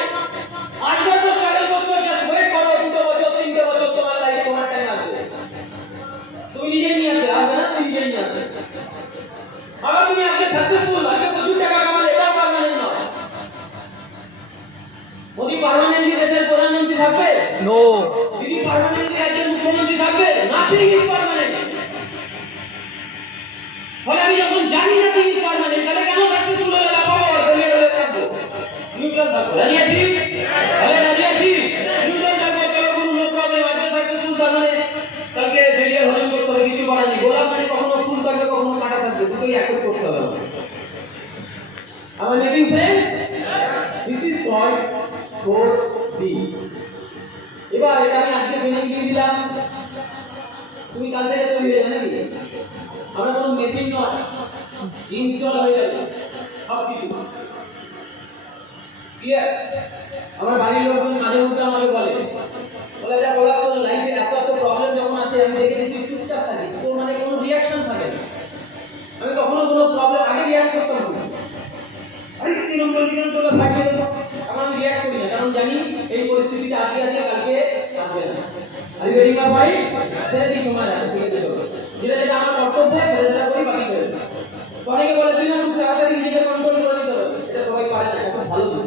আজকে তো স্ট্রাগল করছো, জাস্ট ওয়েট করো, 2 বছর 3 বছর তোমার লাইফে তোমার টাইম আসবে। তুমি নিজেই নিয়ে আসবে, আসবে না? তুমি নিজেই নিয়ে আসবে। আবার তুমি আজকে সাকসেসফুল, আজকে প্রচুর টাকা কামালে, এটাও পার্মানেন্ট নয়। মোদি পার্মানেন্টলি দেশের প্রধানমন্ত্রী থাকবে? নো। দিদি পার্মানেন্টলি রাজ্যের মুখ্যমন্ত্রী থাকবে? Nothing is permanent. ফলে আমি যখন জানি নাথিং ইজ পার্মানেন্ট, তাহলে কেন সাকসেসফুল হলে লাফাবো আর ফেলিয়ার হলে থাকবো? নিউট্রাল থাকবো। রাজি আছি? আরে রাজি আছি? নিউট্রাল থাকবো, চলো গুরু, নো প্রবলেম। আজকে সাকসেসফুল তার মানে কালকে ফেলিয়ার হজম করতে হবে, কিছু করার নেই। গোলাপ মানে কখনো ফুল থাকবে, কখনো কাঁটা থাকবে, দুটোই অ্যাকসেপ্ট করতে হবে। আমার making sense? This is called 4D। এবার এটা আমি আজকে ট্রেনিং দিয়ে দিলাম, তুমি কাল থেকে তৈরি হয়ে যাবে নাকি? আমরা কোনো মেশিন নয়, ইনস্টল হয়ে যাবে সবকিছু। ক্লিয়ার? আমার বাড়ির লোকজন মাঝে মধ্যে আমাকে বলে যা বলা, তোর লাইফে এত এত প্রবলেম যখন আসে আমি দেখেছি তুই চুপচাপ থাকিস, তোর মানে কোনো রিয়াকশন থাকে না। আমি কখনো কোনো প্রবলেম আগে রিয়াক্ট করতাম না, আরে 3 নম্বর দিলাম তোকে ফাটিয়ে দেবো, এখন আমি রিয়াক্ট করি না, কারণ কারণ জানি এই পরিস্থিতিতে আজকে আছে, কালকে আসবে না। আমি রেডি মা ভাই, ছেড়ে দিই, সময় আছে, ঠিক আছে চলো। যেটা যেটা আমার কর্তব্য সেটা করি, বাকি ছেড়ে দিই। অনেকে বলে তুই না খুব তাড়াতাড়ি নিজেকে কন্ট্রোল করে নিতে হবে, এটা সবাই পারে না, এখন ভালো না।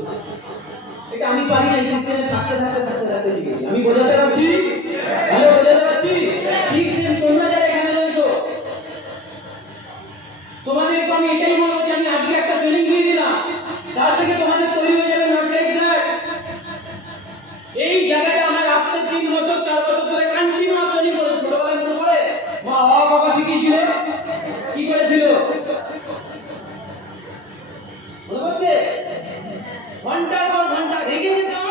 এটা আমি পারি না, এই সিস্টেমে থাকতে শিখেছি। আমি বোঝাতে পারছি, ভালো বোঝাতে পারছি। ঠিক সেম তোমরা যারা এখানে রয়েছো, তোমাদেরকে আমি এটাই বলবো যে আমি আজকে একটা ট্রেনিং দিয়ে দিলাম, তার থেকে তোমাদের তৈরি হয়ে যাবে নট লাইক দ্যাট। এই জায়গাটা আমার আজকে 3 বছর 4 বছর ধরে কন্টিনিউয়াস ট্রেনিং করে। ছোটবেলায় মনে পড়ে মা বাবা শিখিয়েছিল, কি করেছিল মনে পড়ছে? ঘন্টার পর ঘন্টা রেগে যেতাম।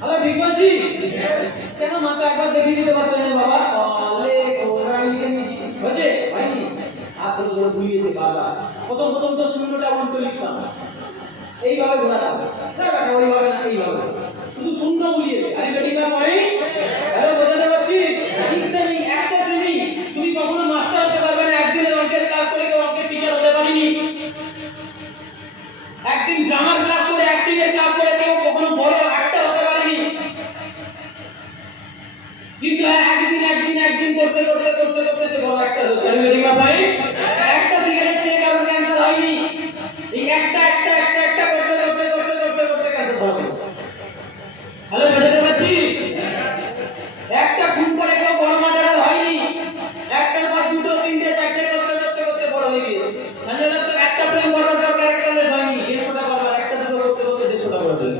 হ্যালো ঠিক বলছি? কেন মাথা একবার দেখিয়ে দিতে পারতেন না বাবা? অলে কোরা লিখে নিয়েছি বুঝে ভাইনি আপনি ধরে ভুলিয়েছে বাবা। প্রথম তো শূন্যটা উল্টো লিখতাম, এইভাবে ঘোরাতাম না বেটা, ওইভাবে না, এইভাবে শুধু শূন্য ভুলিয়েছে। আরে বেটিকা পয়েন্ট, হ্যালো বোঝাতে পারছি? ঠিক সেমি একটা ট্রেনিং, তুমি কখনো মাস্টার হতে পারবে না। একদিনের অঙ্কের ক্লাস করে কেউ অঙ্কের টিচার হতে পারিনি। একদিন ড্রামার ক্লাস করে, অ্যাক্টিং এর ক্লাস করে কেউ কখনো বড় অ্যাক্টর হতে পারেনি। কিন্তু একদিন করতে সে বড় অ্যাক্টর হচ্ছে। আমি বলি ভাই, একটা সিগারেট খেয়ে কারণ ক্যান্সার হয়নি। এই একটা করতে ক্যান্সার হবে। হ্যালো বুঝতে পারছি? একটা খুন করে কেউ বড় মার্ডারার হয়নি। একটার পর দুটো, তিনটে, চারটে করতে বড় হয়ে গিয়ে সঞ্জয় দত্ত একটা প্রেম করবার দরকার, একটা লেস হয়নি, 150টা করবার, একটা দুটো করতে 150টা করে দিল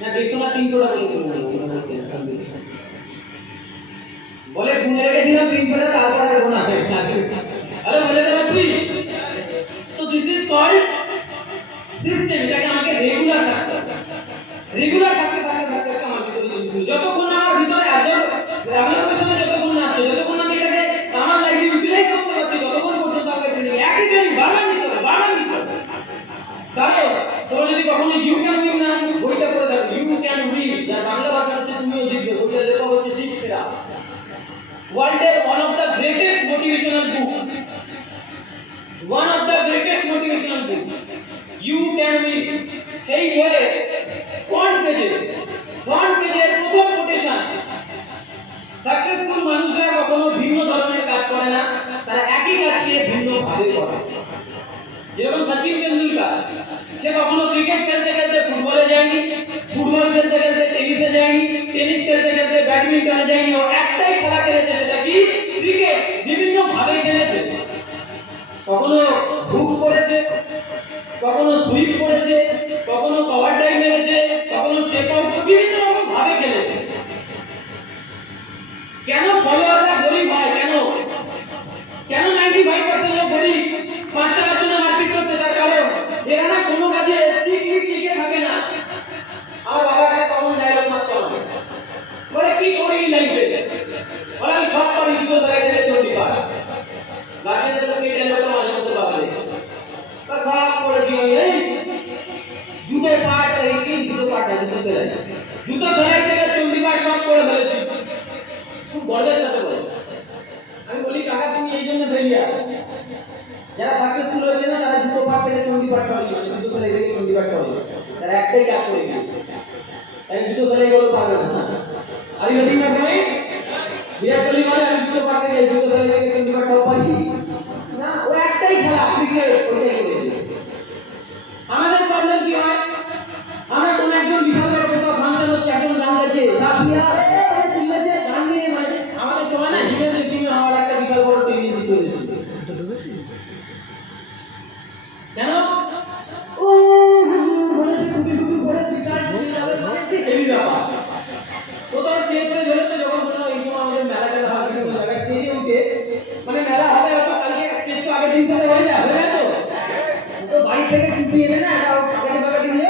না, 150 না 300টা বলে গুনে রেখেছিলাম 300টা, তারপর আর গোনা হয়। আরে বুঝতে পারছি? তো দিস ইজ কল্ড সিস্টেম। এটাকে আমাকে রেগুলার থাকতে হবে। রেগুলার থাকতে আমার ভিতরে যতক্ষণ আমার ভিতরে ডেভেলপমেন্ট যতক্ষণ না আসছে, যতক্ষণ আমি এটাকে আমার লাইফে ইউটিলাইজ করতে পারছি, ততক্ষণ পর্যন্ত আমাকে ট্রেনিং একই ট্রেনিং বারবার নিতে হবে। কারণ তোমরা যদি কখনো ইউ ক্যান উইন না বইটা পড়ে থাকো, ইউ ক্যান উইন, যার বাংলা ভাষা হচ্ছে তুমিও জিতবে, বইটা লেখা হচ্ছে শিক্ষা, ওয়ার্ল্ডের one of the greatest motivational book, you can win. সেই বইয়ে ফ্রন্ট পেজের প্রথম কোটেশন, সাকসেসফুল মানুষরা কখনো ভিন্ন ধরনের কাজ করে না, তারা একই কাজকে ভিন্ন ভাবে করে। যেরকম সচিন তেন্ডুলকার, সে কখনো ক্রিকেট খেলতে খেলতে ফুটবলে যায়নি, ফুটবল খেলতে খেলতে টেনিসে যায়নি, টেনিস খেলতে খেলতে ব্যাডমিন্টনে যায়নি। ও একটাই খেলা খেলেছে, সেটা কি? ক্রিকেট। বিভিন্ন ভাবে খেলেছে, কখনো হুক করেছে, কখনো সুইপ করেছে, কখনো কভার ড্রাইভ মেরেছে, কখনো স্টেপ আউট, বিভিন্ন রকম ভাবে খেলেছে। কেন ফলোয়াররা গরিব হয়? কেন 95% লোক গরিব? 5 টাকার জন্য মারপিট করতে, তার কারণ এরা না কোনো কাজে স্ট্রিক্টলি টিকে থাকে না। আমার বাবা একটা কমন ডায়লগ মারতো আমাকে, বলে কি করি লাইফে? বলে আমি সব পারি, দুটো জায়গায় থেকে চলতে পারি। গার্জেনদের লোক এই ডায়লগটা মাঝে মধ্যে বাবা দেয়, খারাপ করে দিও এই জুতো পাট, এই কি জুতো পাট না, জুতো ফেলাই, জুতো ফেলাই থেকে চন্ডি পাট সব করে ফেলেছি। খুব গর্বের সাথে বলে। আমি বলি কাকা তুমি এই জন্য ফেলিয়ার। যারা সাকসেসফুল হয়েছে না, তারা জুতো পাট থেকে চন্ডি পাট করে, জুতো ফেলাই থেকে চন্ডি পাট করে, তারা একটাই কাজ করে গিয়েছে, তাই জুতো ফেলাই গুলো পারবে না। আমি যদি না ভাই বিরাট কোহলি মানে আমি জুতো পাট থেকে জুতো ফেলাই থেকে চন্ডি পাট সব পারি না, ও একটাই খেলা ক্রিকেট, ওইটাই করেছে। আমাদের প্রবলেম কি হয়? আমরা কোন একজন বিশাল বড় কোথাও ফাংশন হচ্ছে, একজন গান গাইছে, সাফিয়া চিল্লাছে, গান নিয়ে মানে আমাদের সময় না হিমেল রেসিং হওয়ার একটা বিশাল বড় ট্রেনিং দিতে হয়েছে। কেন? ও বলেছে টুপি পরে বিশাল যাবে বলেছে, এই ব্যাপার। কোথাও স্টেজে ঝুলেছে, যখন কোনো এই সময় আমাদের মেলা টেলা হবে, কোনো জায়গায় স্টেজে উঠে মানে মেলা হবে, হয়তো কালকে স্টেজ তো আগের দিন থেকে হয়ে যায় তো বাড়ি থেকে টুপি এনে না, পাকাটি দিয়ে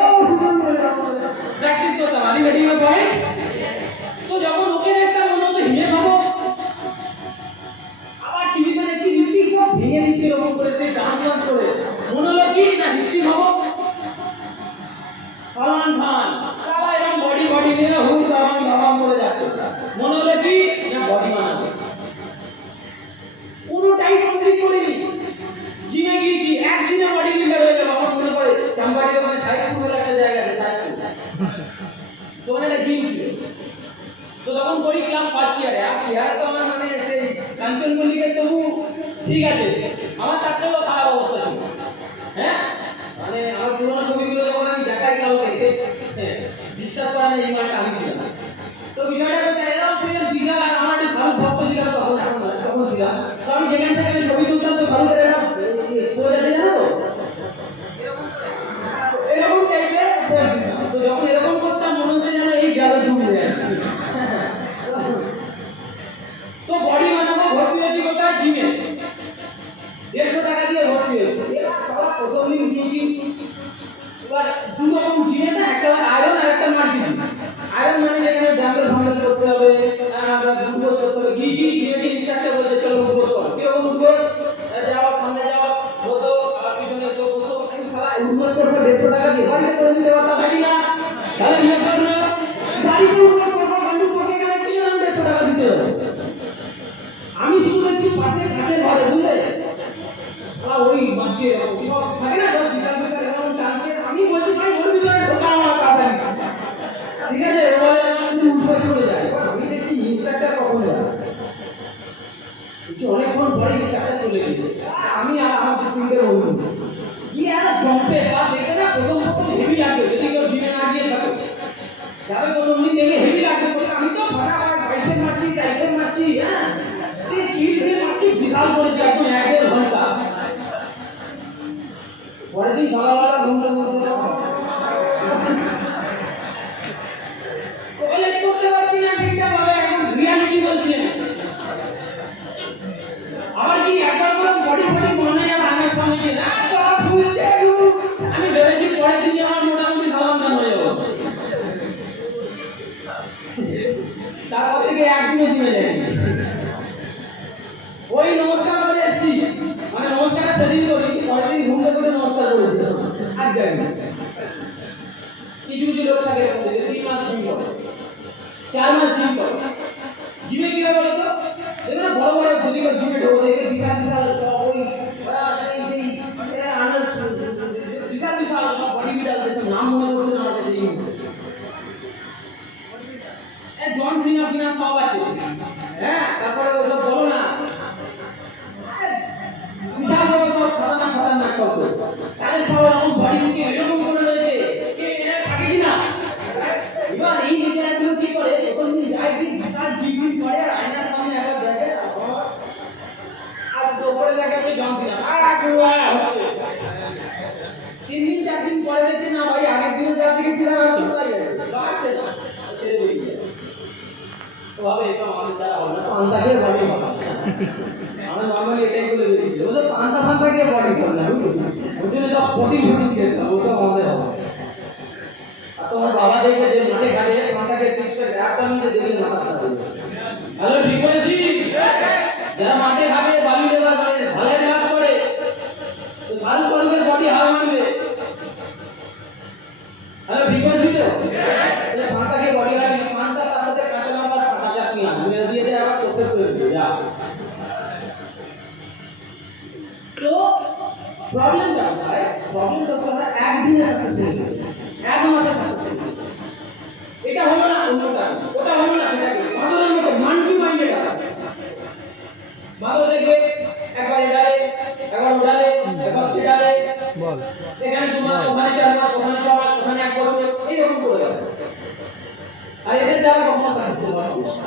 প্র্যাকটিস করতাম। আমি রেডি না ভাই? তো যখন ওকে একটা মনে হতো হিমে খাবো, আবার টিভিতে দেখছি ঋত্বিক সব ভেঙে দিচ্ছে এরকম করে, সে ডান্স করে, মনে হলো কি না ঋত্বিক হবো, সালমান খান তারা এরকম বডি নিয়ে হুল দাবাম করে যাচ্ছে, মনে হলো কি না বডি বানাবো। কোনোটাই কমপ্লিট করিনি, জিমে গিয়েছি, একদিনে বডি বিল্ডার হয়ে যাবো। আমার মনে পড়ে চাম্পাটি ওখানে সাইডপুর বলে একটা জায়গা আছে সাইডপুর, তো ওখানে একটা জিম ছিল। তো তখন পড়ি ক্লাস ফার্স্ট ইয়ারে, আর চেয়ার তো আমার মানে সেই কাঞ্চন মল্লিকের তবু ঠিক আছে, আমার তার থেকেও খারাপ অবস্থা ছিল। হ্যাঁ, মানে আমার পুরোনো ছবিগুলো যখন আমি দেখাই কাউকে, বিশ্বাস করা যায় এই মানটা আমি ছিলাম। তো বিষয়টা করতে এরকম ছিলাম বিশাল, আর আমার একটু সারু ভক্ত ছিলাম তখন, এখন নয়, তখন ছিলাম। তো আমি যেখান থেকে আমি ছবি তুলতাম তো সারুদের এরকম পড়ে যাচ্ছে জানো তো, এরকম টাইপের পোজ দিতাম। তো যখন এরকম করতাম মনে হচ্ছে যেন এই গেল ডুবে। তো বডি বানাবো, ভর্তি হয়েছি কোথায়, জিমে। 150 টাকা দিয়ে ভর্তি হয়েছে। এবার সবাই প্রথম দিন দিয়েছি, এবার জিমে না একটা আয়রন আর একটা মাল্টি জিম। আয়রন মানে যেখানে ডাম্বেল ফাম্বেল করতে হবে, উঠবোস করতে হবে, গিয়েছি জিমে গিয়ে ইনস্ট্রাক্টর বলছে চলো উঠবোস করো। কিরকম উঠবোস, যাওয়া সামনে যাওয়া বসো, আবার পিছনে এসো বসো, সারা উঠবোস করবো 150 টাকা দিয়ে। বাড়িতে করে দিতে পারতাম, হয়নি না? তাহলে বিয়ে করলো, বাড়িতে উঠবোস করবো, বন্ধু পকে গেলে কি জন্য 150 টাকা দিতে হবে? আমি শুধু দেখছি পাশে কাছের ঘরে, বুঝলে, ওই মাঝে থাকে না সব বিশাল বিশাল এরকম টানছে, আমি বলছি ভাই ওর ভিতরে ঢোকা আমার তাড়াতাড়ি, ঠিক আছে? ও বলে আমি উঠবোস করে যাই। আমি দেখছি ইনস্ট্রাক্টর কখন যায়, অনেকক্ষণ পরে ইনস্ট্রাক্টর চলে গেছে, আমি আর আমার 3টে বন্ধু গিয়ে আর জম্পে সব দেখে না, প্রথম হেভি লাগবে যদি কেউ জিমে না গিয়ে থাকে, যাবে প্রথম দিন দেখে হেভি লাগবে। বলে আমি তো ফটাফট বাইসেপ মারছি, ট্রাইসেপ মারছি, হ্যাঁ সে চিড় দিয়ে মারছি, বিশাল করেছি একদম 1-1.5 ঘন্টা। পরের দিন সকালবেলা ঘুমটা কলেজ করতে পারছি না ঠিকঠাক ভাবে, এখন রিয়ালিটি বলছি না। আবার কি একবার করে বডি ফডি বানাই আর আমার সামনে গিয়ে সব ফুলছে, আমি ভেবেছি পরের দিন আমার মোটামুটি সালাম দান হয়ে যাবো। তারপর থেকে একদিনও জিমে যাইনি। ওই নমস্কার করে এসছি, মানে নমস্কার সেদিন করি, পরের দিন ঘুমতে করে নমস্কার করেছি, আর যাইনি। কিছু কিছু লোক থাকে 3 মাস জিম করে, 4 মাস জিম করে। জিমে কি হয় বলতো, দেখো না বড় বড় যদি কেউ জিমে ঢোকে দেখে বিশাল বিশাল ওই বিশাল বিশাল বডি বিল্ডারদের নাম মনে করছে না আমার কাছে, জন সিনা ফিনা সব আছে, হ্যাঁ তারপরে ওই সব বলো না বিশাল বড় সব খতরনাক খতরনাক সব, তাদের সব এমন বডি মুখে এরকম করে রয়েছে, কে এরা থাকে কিনা। এবার এই নেচারগুলো কি করে, প্রথম দিন যায় কি বিশাল জিম করে, আয়নার সামনে একবার দেখে, আর উপরে দেখে ওই জন সিনা হচ্ছে। 3 দিন 4 দিন পরে দেখছে না ভাই আগের দিন যা থেকে ছিলাম এখন কোথায় আছে, লাগছে না, ছেড়ে বেরিয়ে যায়। তো ভাবে এসব আমাদের দ্বারা হবে না, পান্তা খেয়ে বডি বানাবে। আমরা নর্মালি এটাই বলে দিয়েছি, ওদের পান্তা ফান্তা খেয়ে বডি করে না, ওই জন্য সব প্রোটিন ফোটিন খেতে হবে, ওটা আমাদের হবে। আর তোমার বাবা দেখবে যে মাঠে ঘাটে পান্তাকে 6 প্যাক একটা নিয়ে দেখলে মাথা খারাপ হয়ে যাবে। হ্যালো ঠিক বলেছি? যারা মাঠে ঘাটে বালি লেবার করে ভালো কাজ করে, তো সারু পরিবের বডি হার মানবে। হ্যালো ঠিক বলেছি তো? পান্তাকে বডি লাগে, পান্তা তার সাথে কাঁচা লঙ্কা কাঁচা চাটনি আনবে দিয়ে দিয়ে আবার চোখে তৈরি যা। তো প্রবলেমটা কোথায়, প্রবলেমটা কোথায়, একদিনে সাকসেসফুল, 1 মাসে সাকসেসফুল। এটা হলো না অন্যটা, ওটা হলো না সেটাকে মাদরের মতো মান্টি মাইন্ডেড আছে। মাদর দেখবে একবার এডালে, একবার ওডালে, একবার সেডালে, বল এখানে 2 মাস, ওখানে 4 মাস, ওখানে 6 মাস, ওখানে 1 বছর, এইরকম করে যাবে। আর এদের দ্বারা কখনো সাকসেসফুল হবে না।